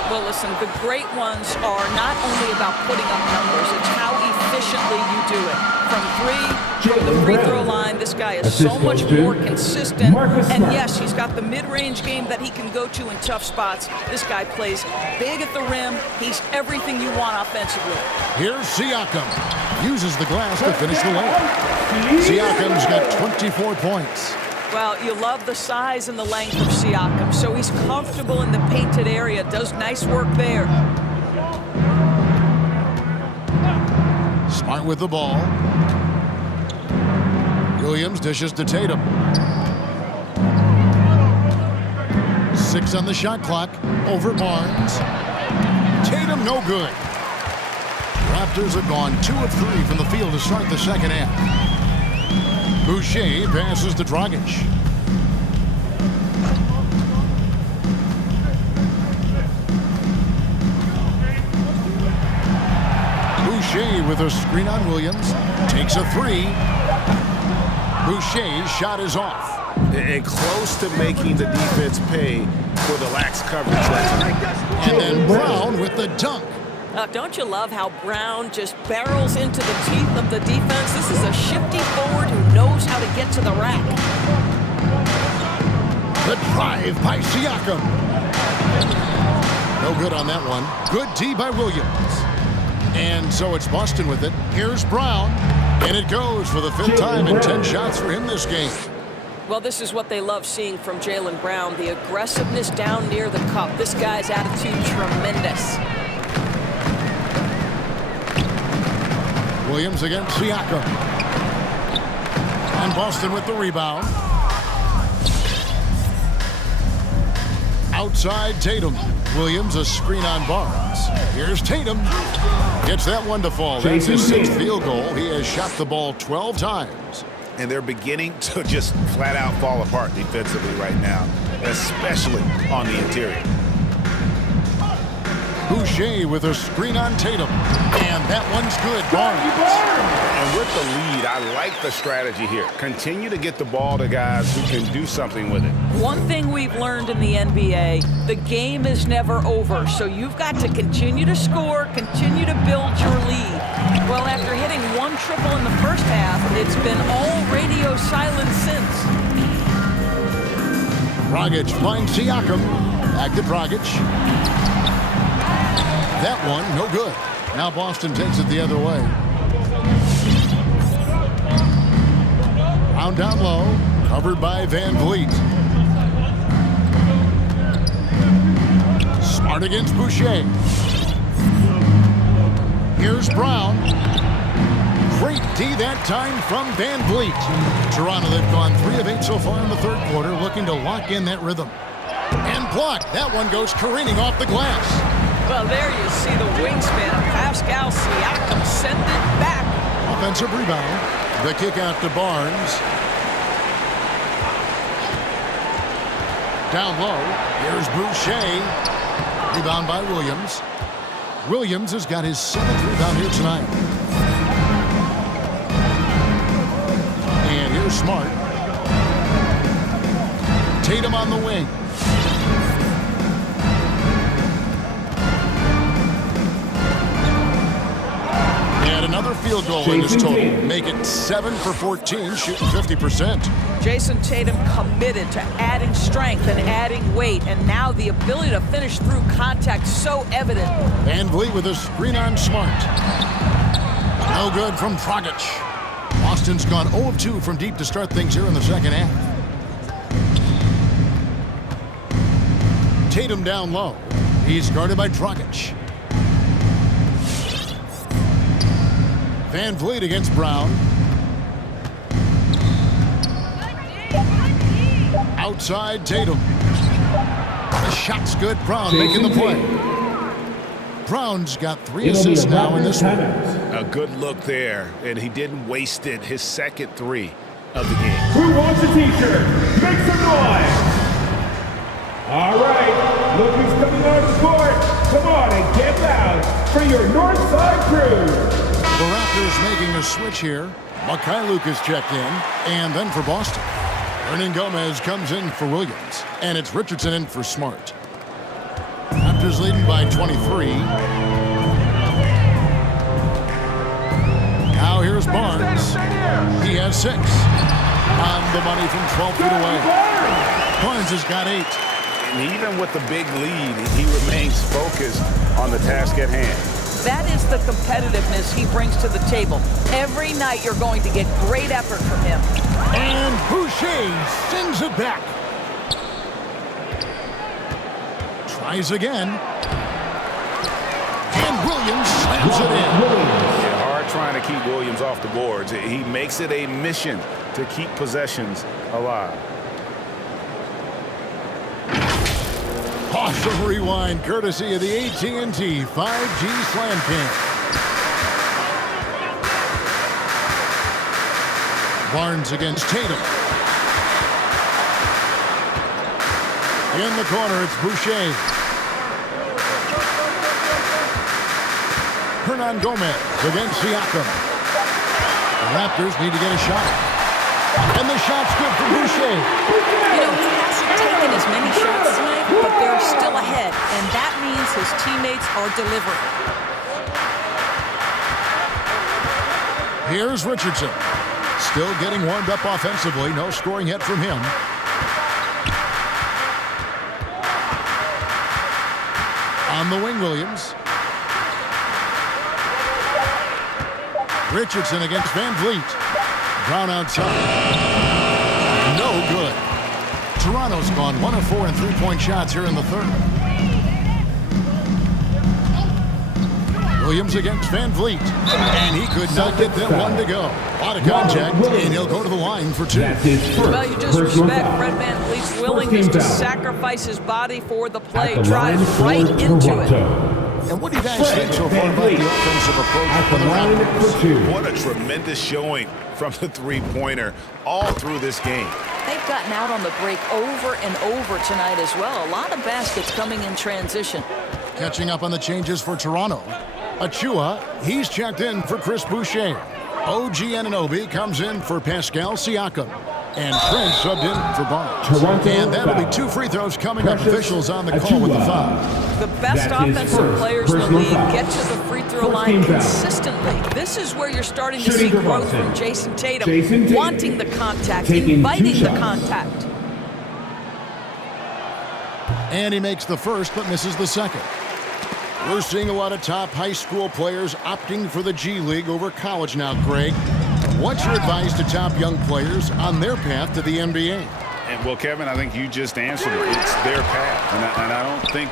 Well, listen, the great ones are not only about putting up numbers, it's how efficiently you do it. From 3, from the free throw line, this guy is so much more consistent. And yes, he's got the mid-range game that he can go to in tough spots. This guy plays big at the rim. He's everything you want offensively. Here's Siakam. Uses the glass to finish the layup. Siakam's got 24 points. Well, you love the size and the length of Siakam, so he's comfortable in the painted area, does nice work there. Smart with the ball. Williams dishes to Tatum. 6 on the shot clock. Over Barnes. Tatum no good. Raptors have gone 2 of 3 from the field to start the second half. Boucher passes to Dragic. Boucher with a screen on Williams. Takes a 3. Boucher's shot is off. And close to making the defense pay for the lax coverage. And then Brown with the dunk. Don't you love how Brown just barrels into the teeth of the defense? This is a shifty forward who knows how to get to the rack. The drive by Siakam. No good on that one. Good D by Williams. And so it's Boston with it. Here's Brown. And it goes for the 5th time in 10 shots for him this game. Well, this is what they love seeing from Jaylen Brown. The aggressiveness down near the cup. This guy's attitude tremendous. Williams against Siakam. And Boston with the rebound. Outside Tatum. Williams a screen on Barnes. Here's Tatum. Gets that one to fall. That's his 6th field goal. He has shot the ball 12 times. And they're beginning to just flat out fall apart defensively right now, especially on the interior. Boucher with a screen on Tatum. And that one's good. Barnes. And with the lead, I like the strategy here. Continue to get the ball to guys who can do something with it. One thing we've learned in the NBA, the game is never over. So you've got to continue to score, continue to build your lead. Well, after hitting 1 triple in the first half, it's been all radio silence since. Dragic finds Siakam. Back to Dragic. That one, no good. Now Boston takes it the other way. Brown down low, covered by Van Vliet. Smart against Boucher. Here's Brown. Great D that time from Van Vliet. Toronto, they've gone 3 of 8 so far in the 3rd quarter, looking to lock in that rhythm. And blocked. That one goes careening off the glass. Well, there you see the wingspan of Pascal Siakam send it back. Offensive rebound. The kick out to Barnes. Down low. Here's Boucher. Rebound by Williams. Williams has got his 7th rebound here tonight. And here's Smart. Tatum on the wing. And another field goal in this total. Make it 7 for 14, shooting 50%. Jason Tatum committed to adding strength and adding weight, and now the ability to finish through contact so evident. Van Vliet with a screen on Smart. No good from Dragic. Boston's gone 0 of 2 from deep to start things here in the 2nd half. Tatum down low. He's guarded by Dragic. Van Vliet against Brown. Outside Tatum. The shot's good. Brown making the play. Brown's got 3 assists now in this one. A good look there, and he didn't waste it. His 2nd 3 of the game. Who wants a t-shirt? Make some noise! All right, look who's coming on the court. Come on and get loud for your Northside crew. The Raptors making a switch here. Mikhailuk is checked in, and then for Boston. Hernan Gomez comes in for Williams, and it's Richardson in for Smart. Raptors leading by 23. Now here's Barnes. He has 6. On the money from 12 feet away. Barnes has got 8. And even with the big lead, he remains focused on the task at hand. That is the competitiveness he brings to the table. Every night you're going to get great effort from him. And Boucher sends it back. Tries again. And Williams slams it in. Yeah, hard trying to keep Williams off the boards. He makes it a mission to keep possessions alive. Awesome rewind, courtesy of the AT&T 5G Slam Cam. Barnes against Tatum. In the corner, it's Boucher. Hernan Gomez against Siakam. The Raptors need to get a shot. And the shot's good for Boucher. You know, he hasn't taken as many shots tonight, but they're still ahead, and that means his teammates are delivering. Here's Richardson. Still getting warmed up offensively. No scoring yet from him. On the wing, Williams. Richardson against Van Vliet. Brown outside. No good. Toronto's gone 1 of 4 in three-point shots here in the 3rd. Williams against Van Vliet. And he could not get that one to go. A lot of contact, and he'll go to the line for 2. Well, you just respect Fred Van Vliet's willingness to sacrifice his body for the play. Drives right into it. And what do you guys think so far about the offensive approach for the Raptors? What a tremendous showing from the three-pointer all through this game. They've gotten out on the break over and over tonight as well. A lot of baskets coming in transition. Catching up on the changes for Toronto. Achua, he's checked in for Chris Boucher. OG Anunoby comes in for Pascal Siakam. And Trent subbed in for Barnes. And that'll be 2 free throws coming up. Officials on the call with the foul. The best offensive players in the league get to the free throw line consistently. This is where you're starting to see growth from Jason Tatum, wanting the contact, inviting the contact. And he makes the first but misses the second. We're seeing a lot of top high school players opting for the G League over college now, Craig. What's your advice to top young players on their path to the NBA? And well, Kevin, I think you just answered it. It's their path. And I don't think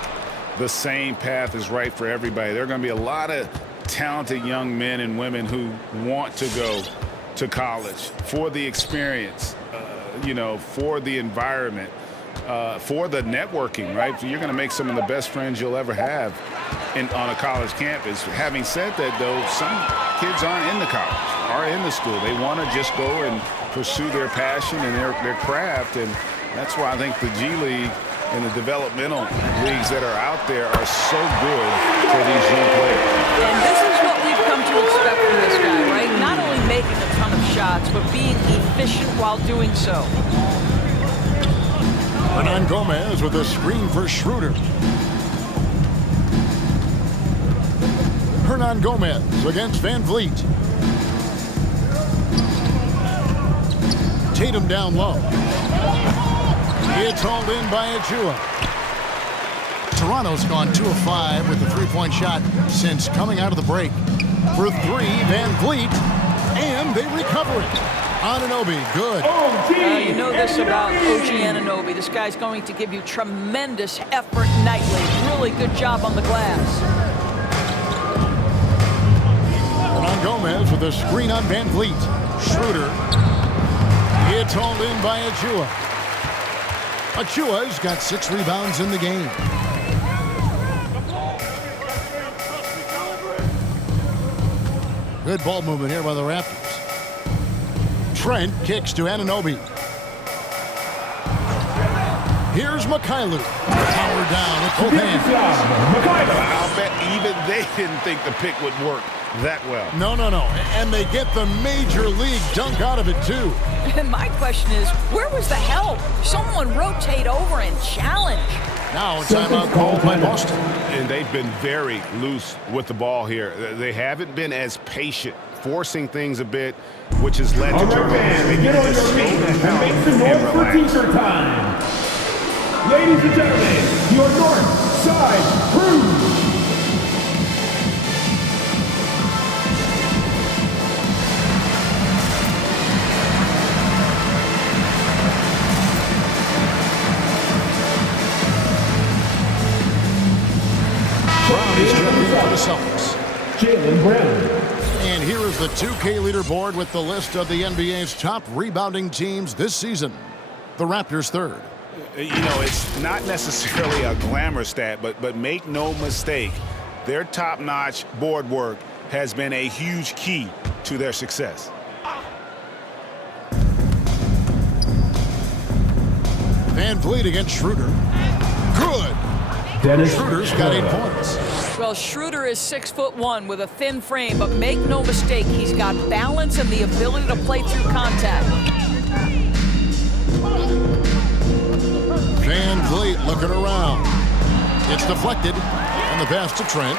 the same path is right for everybody. There are going to be a lot of talented young men and women who want to go to college for the experience, for the environment, for the networking, right? So you're going to make some of the best friends you'll ever have on a college campus. Having said that, though, some kids aren't in the college, are in the school. They want to just go and pursue their passion and their craft, and that's why I think the G League and the developmental leagues that are out there are so good for these young players. And this is what we've come to expect from this guy, right? Not only making a ton of shots, but being efficient while doing so. Hernan Gomez with a screen for Schroeder. Hernan Gomez against Van Vliet. Tatum down low. It's hauled in by Achua. Toronto's gone 2 of 5 with the three-point shot since coming out of the break. For 3, Van Vliet, and they recover it. Anunoby, good. You know this about OG Anunoby. This guy's going to give you tremendous effort nightly. Really good job on the glass. Hernan Gomez with a screen on Van Vliet. Schroeder. It's hauled in by Achua. Achua's got 6 rebounds in the game. Good ball movement here by the Raptors. Trent kicks to Anunoby. Here's Mikhailuk. Powered down with both hands. I'll bet even they didn't think the pick would work that well. No. And they get the major league dunk out of it, too. And my question is, where was the help? Someone rotate over and challenge. Now a timeout called by Boston. And they've been very loose with the ball here. They haven't been as patient, forcing things a bit, which has led to fans, get on your feet and make some noise for teacher time. Ladies and gentlemen, your North Side Crew. Brown is checking for the Celtics. Jaylen Brown. And here is the 2K leaderboard with the list of the NBA's top rebounding teams this season. The Raptors third. It's not necessarily a glamour stat, but make no mistake, their top-notch board work has been a huge key to their success. Van Vliet against Schroeder. Good. Schroeder's got 8 points. Well, Schroeder is 6'1" with a thin frame, but make no mistake, he's got balance and the ability to play through contact. Van Vliet looking around. It's deflected, and the pass to Trent.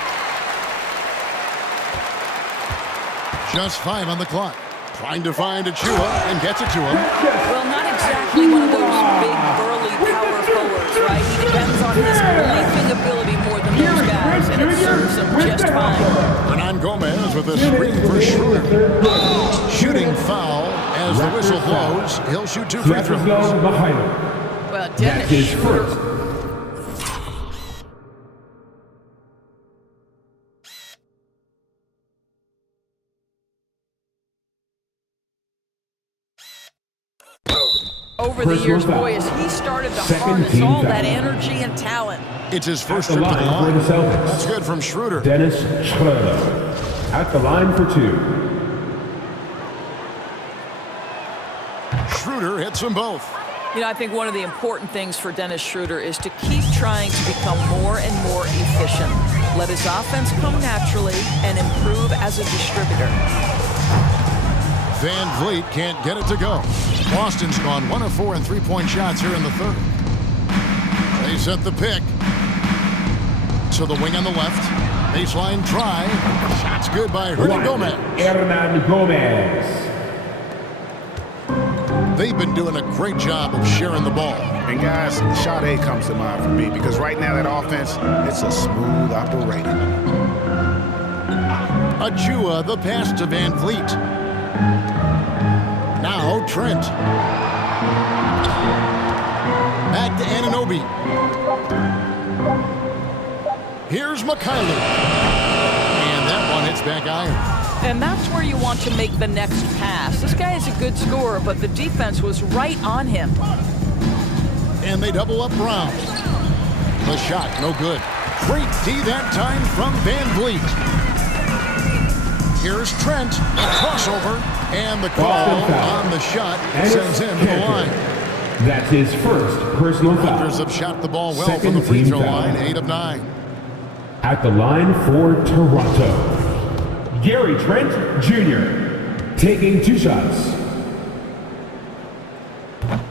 Just 5 on the clock. Trying to find Achua and gets it to him. Well, not exactly one of those big, burly power forwards, right? He depends on his leaping ability more than those guys, and it serves him just fine. Hernan Gomez with a screen for Schroeder. Shooting foul as the whistle blows. He'll shoot 2 free throws. Well, Dennis Schroeder. Over the Personal years, foul. boy, as he started to Second harness team all foul. that energy and talent. It's his first At the trip to the line line. for the Celtics. That's good from Schroeder. Dennis Schroeder. At the line for 2. Schroeder hits them both. You know, I think one of the important things for Dennis Schroeder is to keep trying to become more and more efficient. Let his offense come naturally and improve as a distributor. Van Vliet can't get it to go. Boston's gone 1 of 4 in three-point shots here in the third. They set the pick. To the wing on the left. Baseline try. Shot's good by Hernan Gomez. Hernan Gomez. They've been doing a great job of sharing the ball. And guys, Sade comes to mind for me because right now that offense, it's a smooth operating. Achua, the pass to Van Vliet. Now Trent. Back to Anunoby. Here's McKayler. And that one hits back iron. And that's where you want to make the next pass. This guy is a good scorer, but the defense was right on him. And they double up Brown. The shot, no good. Great D that time from Van Vliet. Here's Trent, a crossover, and the call on the shot sends him to the line. That's his first personal foul. Raptors have shot the ball well Second from the free team throw foul. line, 8 of 9. At the line for Toronto, Gary Trent Jr. taking 2 shots.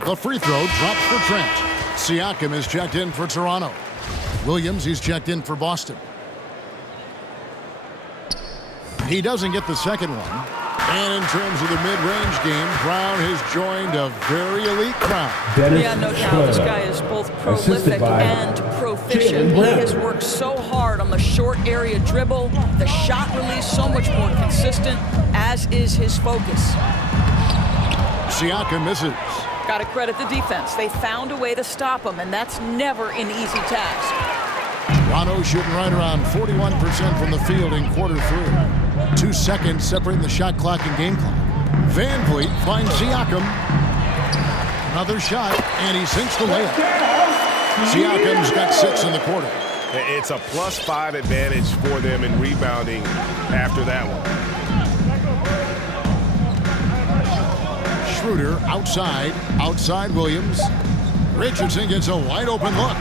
The free throw drops for Trent. Siakam is checked in for Toronto. Williams, he's checked in for Boston. He doesn't get the second one. And in terms of the mid-range game, Brown has joined a very elite crowd. Dennis Yeah, no doubt. This guy is both prolific and proficient. He has worked so hard on the short area dribble, the shot release so much more consistent, as is his focus. Siakam misses. Got to credit the defense. They found a way to stop him, and that's never an easy task. Toronto shooting right around 41% from the field in quarter 3. 2 seconds separating the shot clock and game clock. Van Vliet finds Siakam. Another shot, and he sinks the layup. Siakam's got 6 in the quarter. It's a +5 advantage for them in rebounding after that one. Schroeder outside Williams. Richardson gets a wide open look.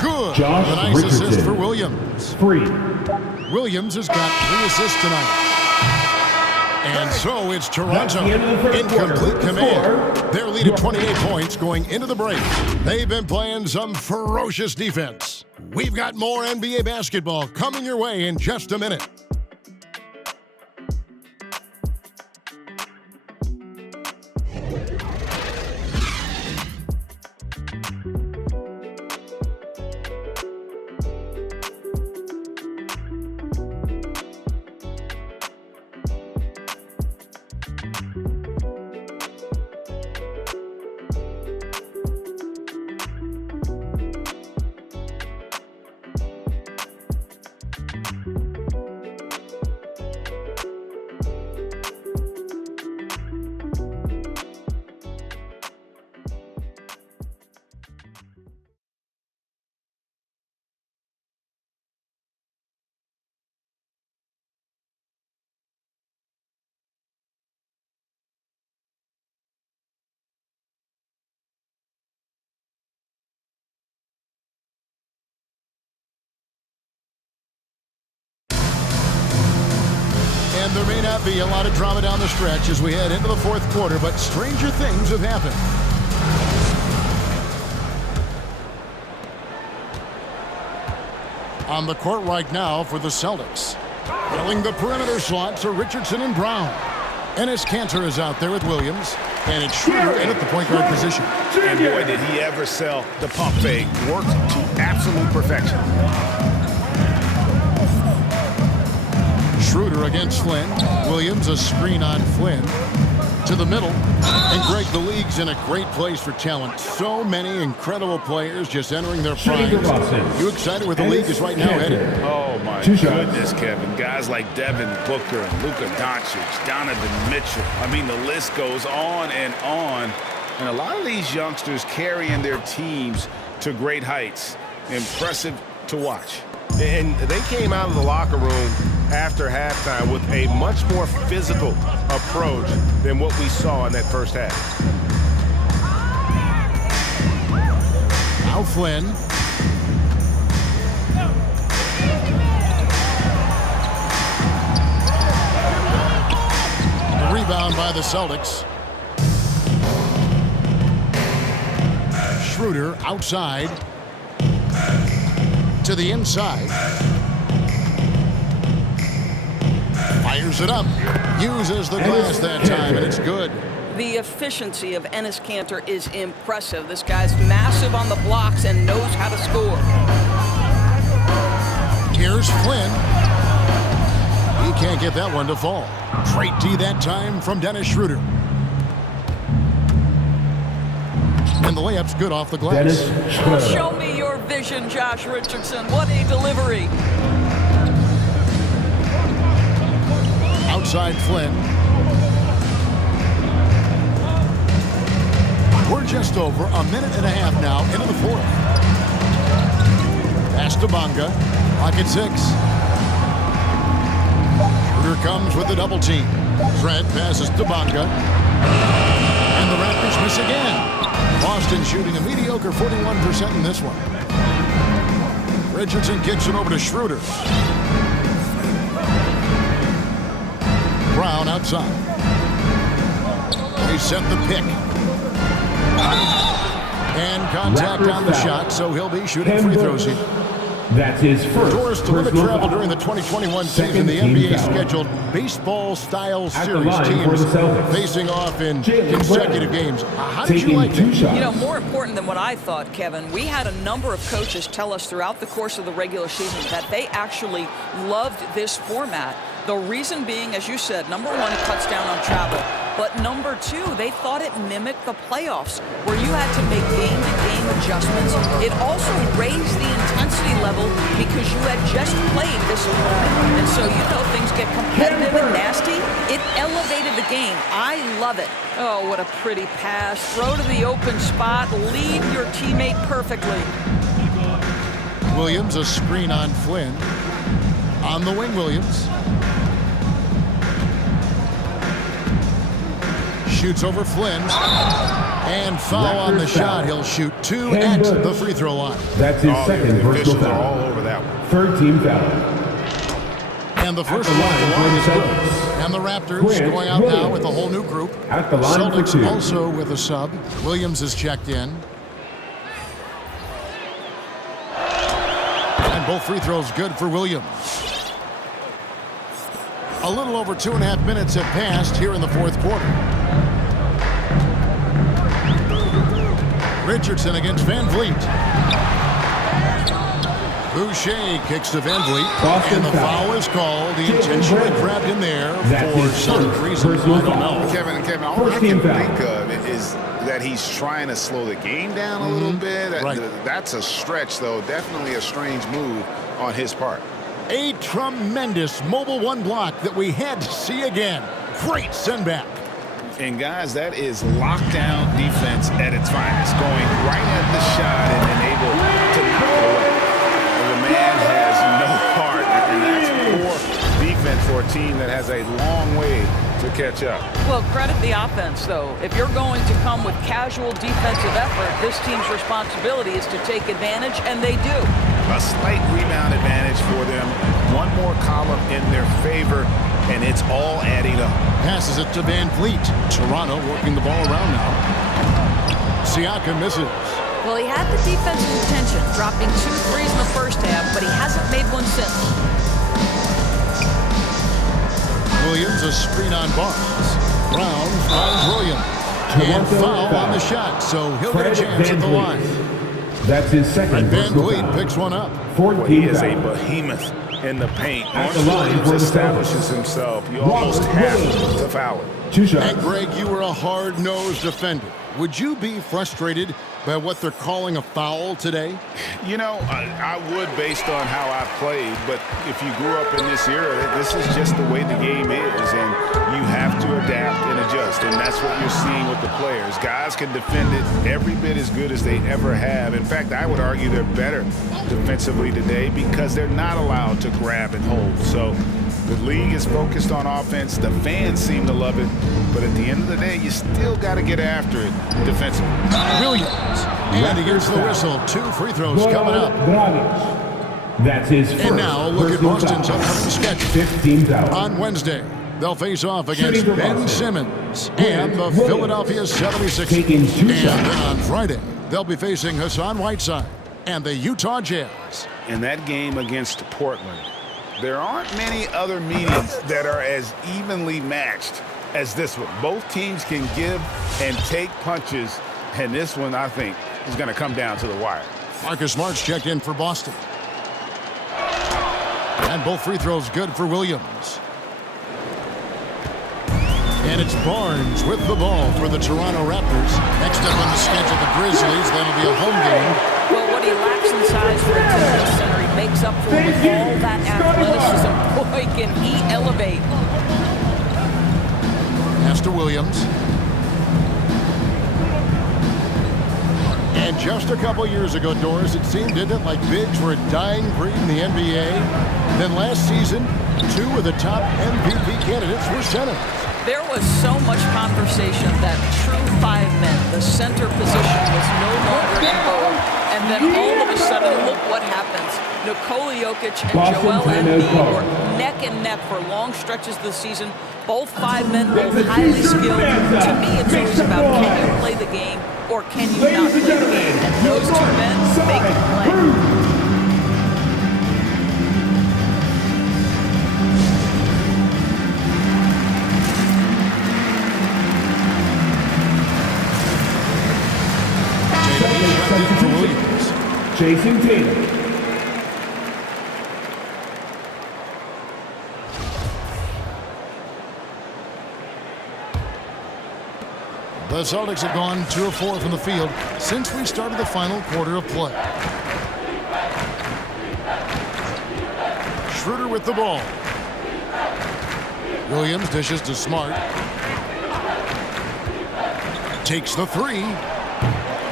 Good. Josh A nice Richardson. assist for Williams. 3. Williams has got 3 assists tonight. And so it's Toronto That's the end of the first in quarter. complete The command. score, Their lead at 28 points going into the break. They've been playing some ferocious defense. We've got more NBA basketball coming your way in just a minute. And there may not be a lot of drama down the stretch as we head into the fourth quarter, but stranger things have happened. On the court right now for the Celtics. Filling the perimeter slots are Richardson and Brown. Enes Kanter is out there with Williams. And it's Schroeder in at the point guard position. And boy, did he ever sell the pump fake. Worked to absolute perfection. Schroeder against Flynn. Williams a screen on Flynn. To the middle. And Greg, the league's in a great place for talent. So many incredible players just entering their primes. You excited where the league is right now headed? Oh, my goodness, Kevin. Guys like Devin Booker and Luka Doncic, Donovan Mitchell. I mean, the list goes on and on. And a lot of these youngsters carrying their teams to great heights. Impressive to watch. And they came out of the locker room after halftime with a much more physical approach than what we saw in that first half. Now Flynn. The rebound by the Celtics. Schroeder outside to the inside. Fires it up. Uses the glass that time, and it's good. The efficiency of Enes Kanter is impressive. This guy's massive on the blocks and knows how to score. Here's Flynn. He can't get that one to fall. Great D that time from Dennis Schroeder. And the layup's good off the glass. Show me your vision, Josh Richardson. What a delivery. Outside Flynn. We're just over a minute and a half now into the fourth. Pass to Bonga. Clock at 6. Schroeder comes with the double team. Fred passes to Bonga. And the Raptors miss again. Boston shooting a mediocre 41% in this one. Richardson kicks it over to Schroeder. Brown outside. They set the pick. And contact on the shot, so he'll be shooting free throws here. That's his first. Doors to limit travel during the 2021 season. The NBA scheduled baseball-style series teams facing off in consecutive games. How did you like it? You know, more important than what I thought, Kevin, we had a number of coaches tell us throughout the course of the regular season that they actually loved this format. The reason being, as you said, number one, it cuts down on travel. But number two, they thought it mimicked the playoffs, where you had to make game-to-game adjustments. It also raised the intensity level because you had just played this opponent. And so, you know, things get competitive and nasty. It elevated the game. I love it. Oh, what a pretty pass. Throw to the open spot. Lead your teammate perfectly. Williams, a screen on Flynn. On the wing, Williams. Shoots over Flynn. And foul on the shot. He'll shoot 2 at the free throw line. That's his second personal foul. All over that one. Third team foul. And the first line is good. And the Raptors going out now with a whole new group. At the line for 2. Celtics also with a sub. Williams is checked in. And both free throws good for Williams. A little over 2.5 minutes have passed here in the fourth quarter. Richardson against Van Vliet. Boucher kicks to Van Vliet. And the foul is called. He intentionally grabbed him there for some reason. I don't know. Kevin, all I can think of is that he's trying to slow the game down a little bit. Right. That's a stretch, though. Definitely a strange move on his part. A tremendous mobile one block that we had to see again. Great send back. And guys, that is lockdown defense at its finest, going right at the shot and then able to knock it away. And the man has no heart, and that's poor defense for a team that has a long way to catch up. Well, credit the offense, though. If you're going to come with casual defensive effort, this team's responsibility is to take advantage, and they do. A slight rebound advantage for them. One more column in their favor, and it's all adding up. Passes it to Van Vliet. Toronto working the ball around now. Siakam misses. Well, he had the defense's attention, dropping 2 threes in the first half, but he hasn't made one since. Williams, a screen on Barnes. Brown finds Williams. And foul on the shot, so he'll get a chance at the line. That's his second. Van Vliet picks one up. He is a behemoth in the paint. Once Williams establishes himself, you almost have to foul it. Two shots. And Greg, you were a hard-nosed defender. Would you be frustrated by what they're calling a foul today? You know, I would based on how I played, but if you grew up in this era, this is just the way the game is, and you have to adapt and adjust, and that's what you're seeing with the players. Guys can defend it every bit as good as they ever have. In fact, I would argue they're better defensively today because they're not allowed to grab and hold. So the league is focused on offense. The fans seem to love it, but at the end of the day, you still got to get after it defensively. Williams, and he gets the whistle. 2 free throws coming up. That's his first. And now look at Boston's upcoming schedule. 15 fouls. On Wednesday, they'll face off against Ben Simmons and the Philadelphia 76ers. Taking 2 And shots. then on Friday, they'll be facing Hassan Whiteside and the Utah Jazz. In that game against Portland, there aren't many other meetings that are as evenly matched as this one. Both teams can give and take punches, and this one, I think, is going to come down to the wire. Marcus Smart's checked in for Boston. And both free throws good for Williams. And it's Barnes with the ball for the Toronto Raptors. Next up on the schedule, the Grizzlies. That'll be a home game. Well, what he lacks in size for a typical center, he makes up for with all that athleticism. Boy, can he elevate. Pass to Williams. And just a couple years ago, Doris, it seemed, didn't it, like bigs were a dying breed in the NBA. Then last season, 2 of the top MVP candidates were centers. There was so much conversation that true 5 men, the center position, was no longer in vogue. And then all of a sudden, look what happens. Nikola Jokic and Joel Embiid were neck and neck for long stretches of the season. Both 5 men, both highly skilled. To me, it's always about can you play the game or can you not play the game. And those 2 men, they can play. Jason Tatum. The Celtics have gone 2 of 4 from the field since we started the final quarter of play. Schroeder with the ball. Williams dishes to Smart. Takes the 3.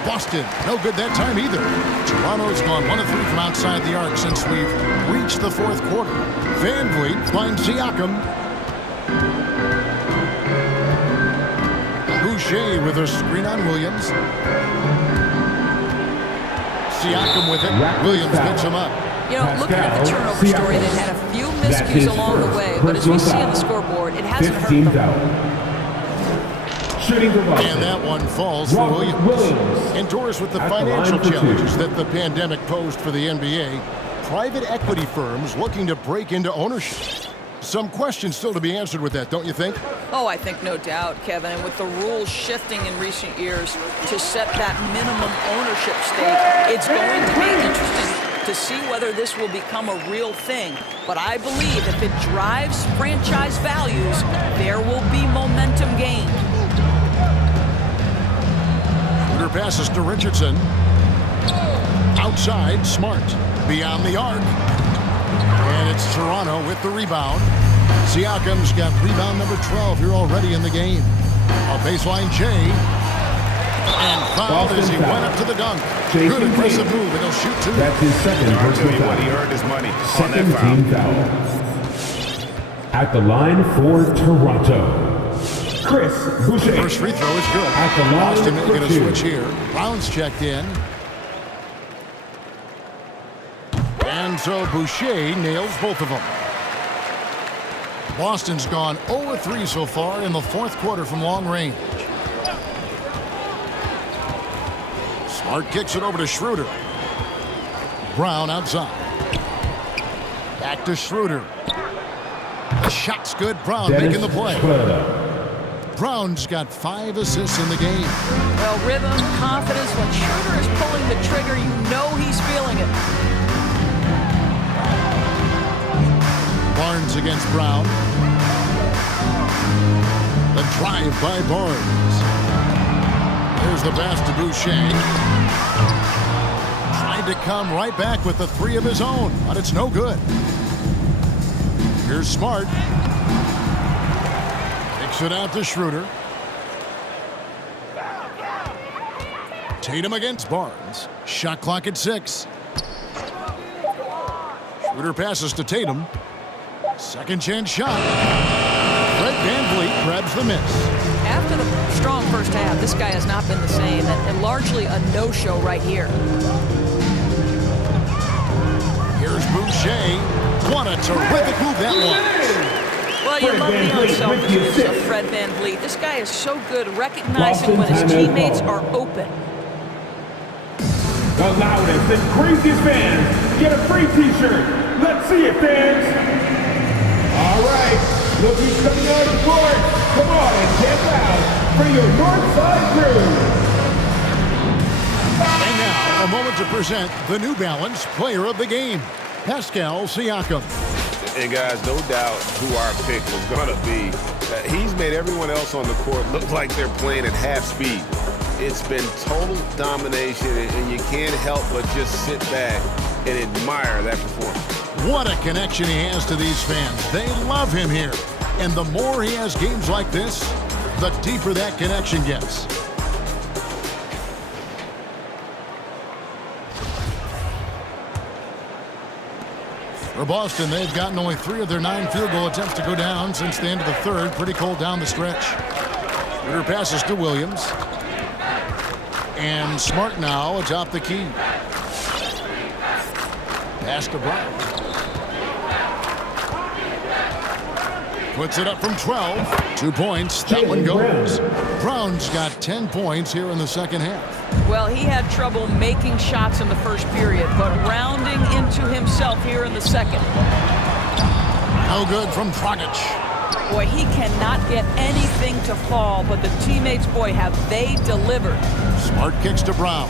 Boston, no good that time either. Toronto's gone 1 of 3 from outside the arc since we've reached the 4th quarter. Van Vliet finds Siakam. Boucher with a screen on Williams. Siakam with it. Williams picks him up. You know, looking at the turnover story, they've had a few miscues along the way, but as we see on the scoreboard, it hasn't hurt them. And that one falls for Williams. And Doris, with the financial challenges that the pandemic posed for the NBA, private equity firms looking to break into ownership. Some questions still to be answered with that, don't you think? Oh, I think no doubt, Kevin. And with the rules shifting in recent years to set that minimum ownership stake, it's going to be interesting to see whether this will become a real thing. But I believe if it drives franchise values, there will be momentum gained. Passes to Richardson. Outside, Smart. Beyond the arc. And it's Toronto with the rebound. Siakam's got rebound number 12 here already in the game. A baseline J. And fouled as he went up to the dunk. Good aggressive move, and he'll shoot 2. That's his second. I'll tell you what, he earned his money on that foul. At the line for Toronto, Chris Boucher. First free throw is good. At the line Boston for going to switch here. Brown's checked in. And so Boucher nails both of them. Boston's gone 0 of 3 so far in the 4th quarter from long range. Smart kicks it over to Schroeder. Brown outside. Back to Schroeder. The shot's good. Brown making the play. Brown's got 5 assists in the game. Well, rhythm, confidence. When Schroeder is pulling the trigger, you know he's feeling it. Barnes against Brown. The drive by Barnes. There's Here's the pass to Boucher. Tried to come right back with the three of his own, but it's no good. Here's Smart. Kicks it out to Schroeder. Tatum against Barnes. Shot clock at 6. Schroeder passes to Tatum. Second chance shot. Fred VanVleet grabs the miss. After the strong first half, this guy has not been the same, and largely a no-show right here. Here's Boucher. What a terrific move that was. Well, you love the unselfishness of Fred VanVleet. This guy is so good recognizing when his teammates are open. The loudest and craziest fans get a free t-shirt. Let's see it, fans. All right, look who's coming on the court. Come on and get loud for your Northside crew. And now, a moment to present the New Balance Player of the Game, Pascal Siakam. And guys, no doubt who our pick was going to be. He's made everyone else on the court look like they're playing at half speed. It's been total domination, and you can't help but just sit back and admire that performance. What a connection he has to these fans. They love him here. And the more he has games like this, the deeper that connection gets. For Boston, they've gotten only 3 of their 9 field goal attempts to go down since the end of the third. Pretty cold down the stretch. Schroeder passes to Williams. And Smart now atop the key. Pass to Brown. Puts it up from 12. 2 points. That one goes. Brown's got 10 points here in the second half. Well, he had trouble making shots in the first period, but rounding into himself here in the second. No good from Dragic. Boy, he cannot get anything to fall, but the teammates, boy, have they delivered. Smart kicks to Brown.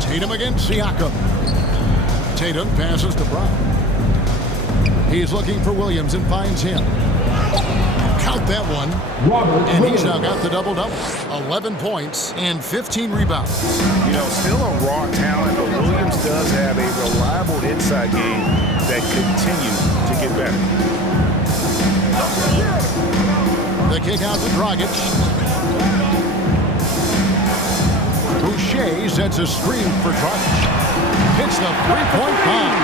Tatum against Siakam. Tatum passes to Brown. He's looking for Williams and finds him. Count that one. And he's now got the double-double. 11 points and 15 rebounds. You know, still a raw talent, but Williams does have a reliable inside game that continues to get better. The kick out to Dragic. Boucher sets a screen for Dragic. Hits the three-point bomb.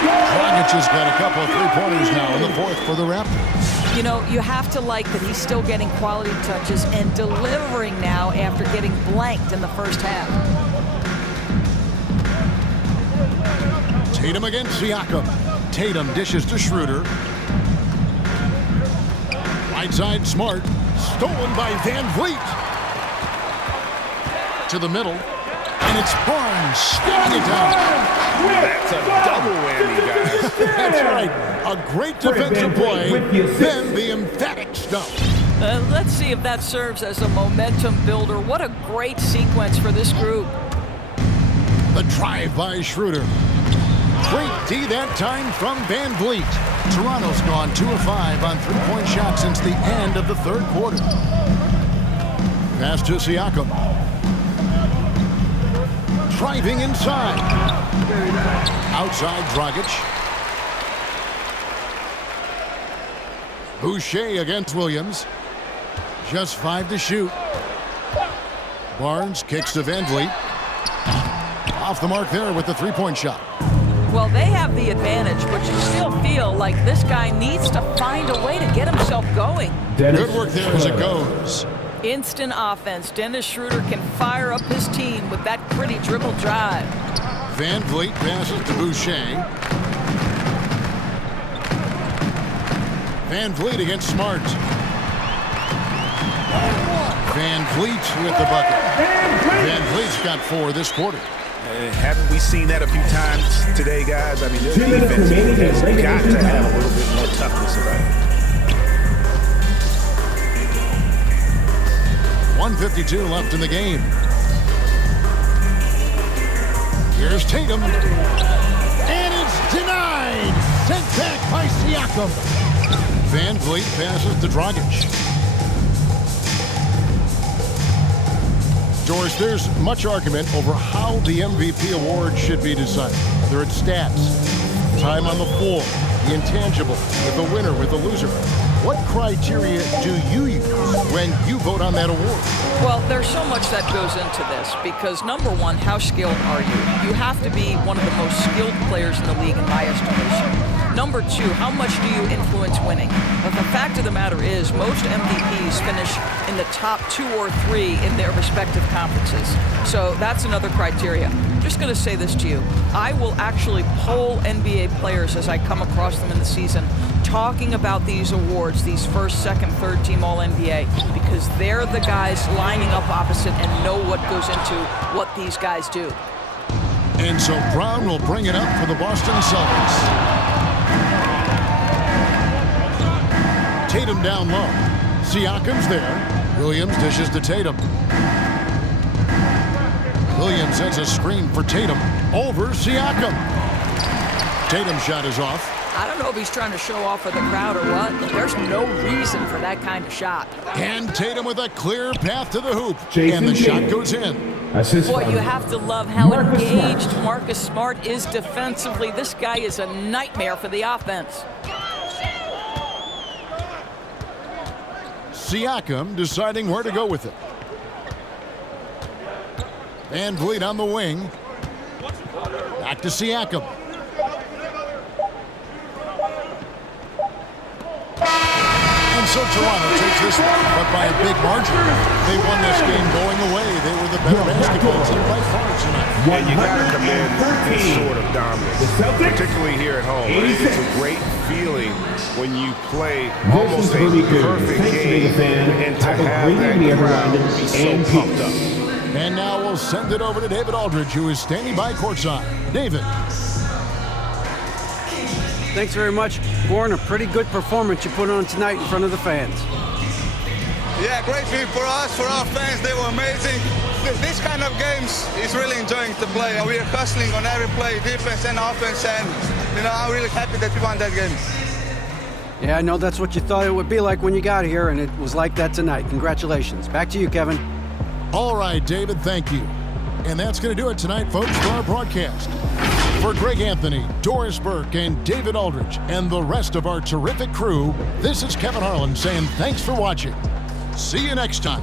Dragic has got a couple of three-pointers now in the fourth for the Raptors. You know, you have to like that he's still getting quality touches and delivering now after getting blanked in the first half. Tatum against Siakam. Tatum dishes to Schroeder. Right side Smart. Stolen by VanVleet. To the middle. And it's Barnes stealing it down. That's a double whammy, guys. That's right. A great defensive play, then the emphatic stuff. Let's see if that serves as a momentum builder. What a great sequence for this group. The drive by Schroeder. Great D that time from VanVleet. Toronto's gone 2 of 5 on three-point shots since the end of the third quarter. Pass to Siakam. Driving inside. Outside Dragic. Boucher against Williams. Just 5 to shoot. Barnes kicks to VanVleet. Off the mark there with the three-point shot. Well, they have the advantage, but you still feel like this guy needs to find a way to get himself going. Good work there as it goes. Instant offense. Dennis Schroeder can fire up his team with that pretty dribble drive. VanVleet passes to Boucher. VanVleet against Smart. VanVleet with the bucket. VanVleet's got 4 this quarter. Haven't we seen that a few times today, guys? I mean, this defense has got to have a little bit more toughness about it. 1:52 left in the game. Here's Tatum. And it's denied. Sent back by Siakam. VanVleet passes to Dragic. Doris, there's much argument over how the MVP award should be decided. Whether it's stats, time on the floor, the intangible, with the winner, with the loser. What criteria do you use when you vote on that award? Well, there's so much that goes into this because, number one, how skilled are you? You have to be one of the most skilled players in the league in my estimation. Number two, how much do you influence winning? But the fact of the matter is most MVPs finish in the top 2 or 3 in their respective conferences. So that's another criteria. I'm just going to say this to you. I will actually poll NBA players as I come across them in the season talking about these awards, these first, second, third team All-NBA, because they're the guys lining up opposite and know what goes into what these guys do. And so Brown will bring it up for the Boston Celtics. Tatum down low. Siakam's there. Williams dishes to Tatum. Williams sets a screen for Tatum. Over Siakam. Tatum's shot is off. I don't know if he's trying to show off for the crowd or what, but there's no reason for that kind of shot. And Tatum with a clear path to the hoop. Jason And the shot Tatum. goes in. Boy, you have to love how Marcus engaged Smart. Marcus Smart is defensively. This guy is a nightmare for the offense. Siakam deciding where to go with it. Van Vliet on the wing. Back to Siakam. And so Toronto takes this one, but by a big margin. They won this game going away. They were the better basketball team by far tonight. And you got to commend this sort of dominance, particularly here at home. It's a great feeling when you play almost a perfect game and to have that crowd be so pumped up. And now we'll send it over to David Aldridge, who is standing by courtside. David. Thanks very much. Warren, a pretty good performance you put on tonight in front of the fans. Yeah, great win for us, for our fans. They were amazing. This kind of games is really enjoying to play. We are hustling on every play, defense and offense, and I'm really happy that we won that game. Yeah, I know that's what you thought it would be like when you got here, and it was like that tonight. Congratulations. Back to you, Kevin. All right, David, thank you. And that's going to do it tonight, folks, for our broadcast. For Greg Anthony, Doris Burke, and David Aldridge, and the rest of our terrific crew, this is Kevin Harlan saying thanks for watching. See you next time.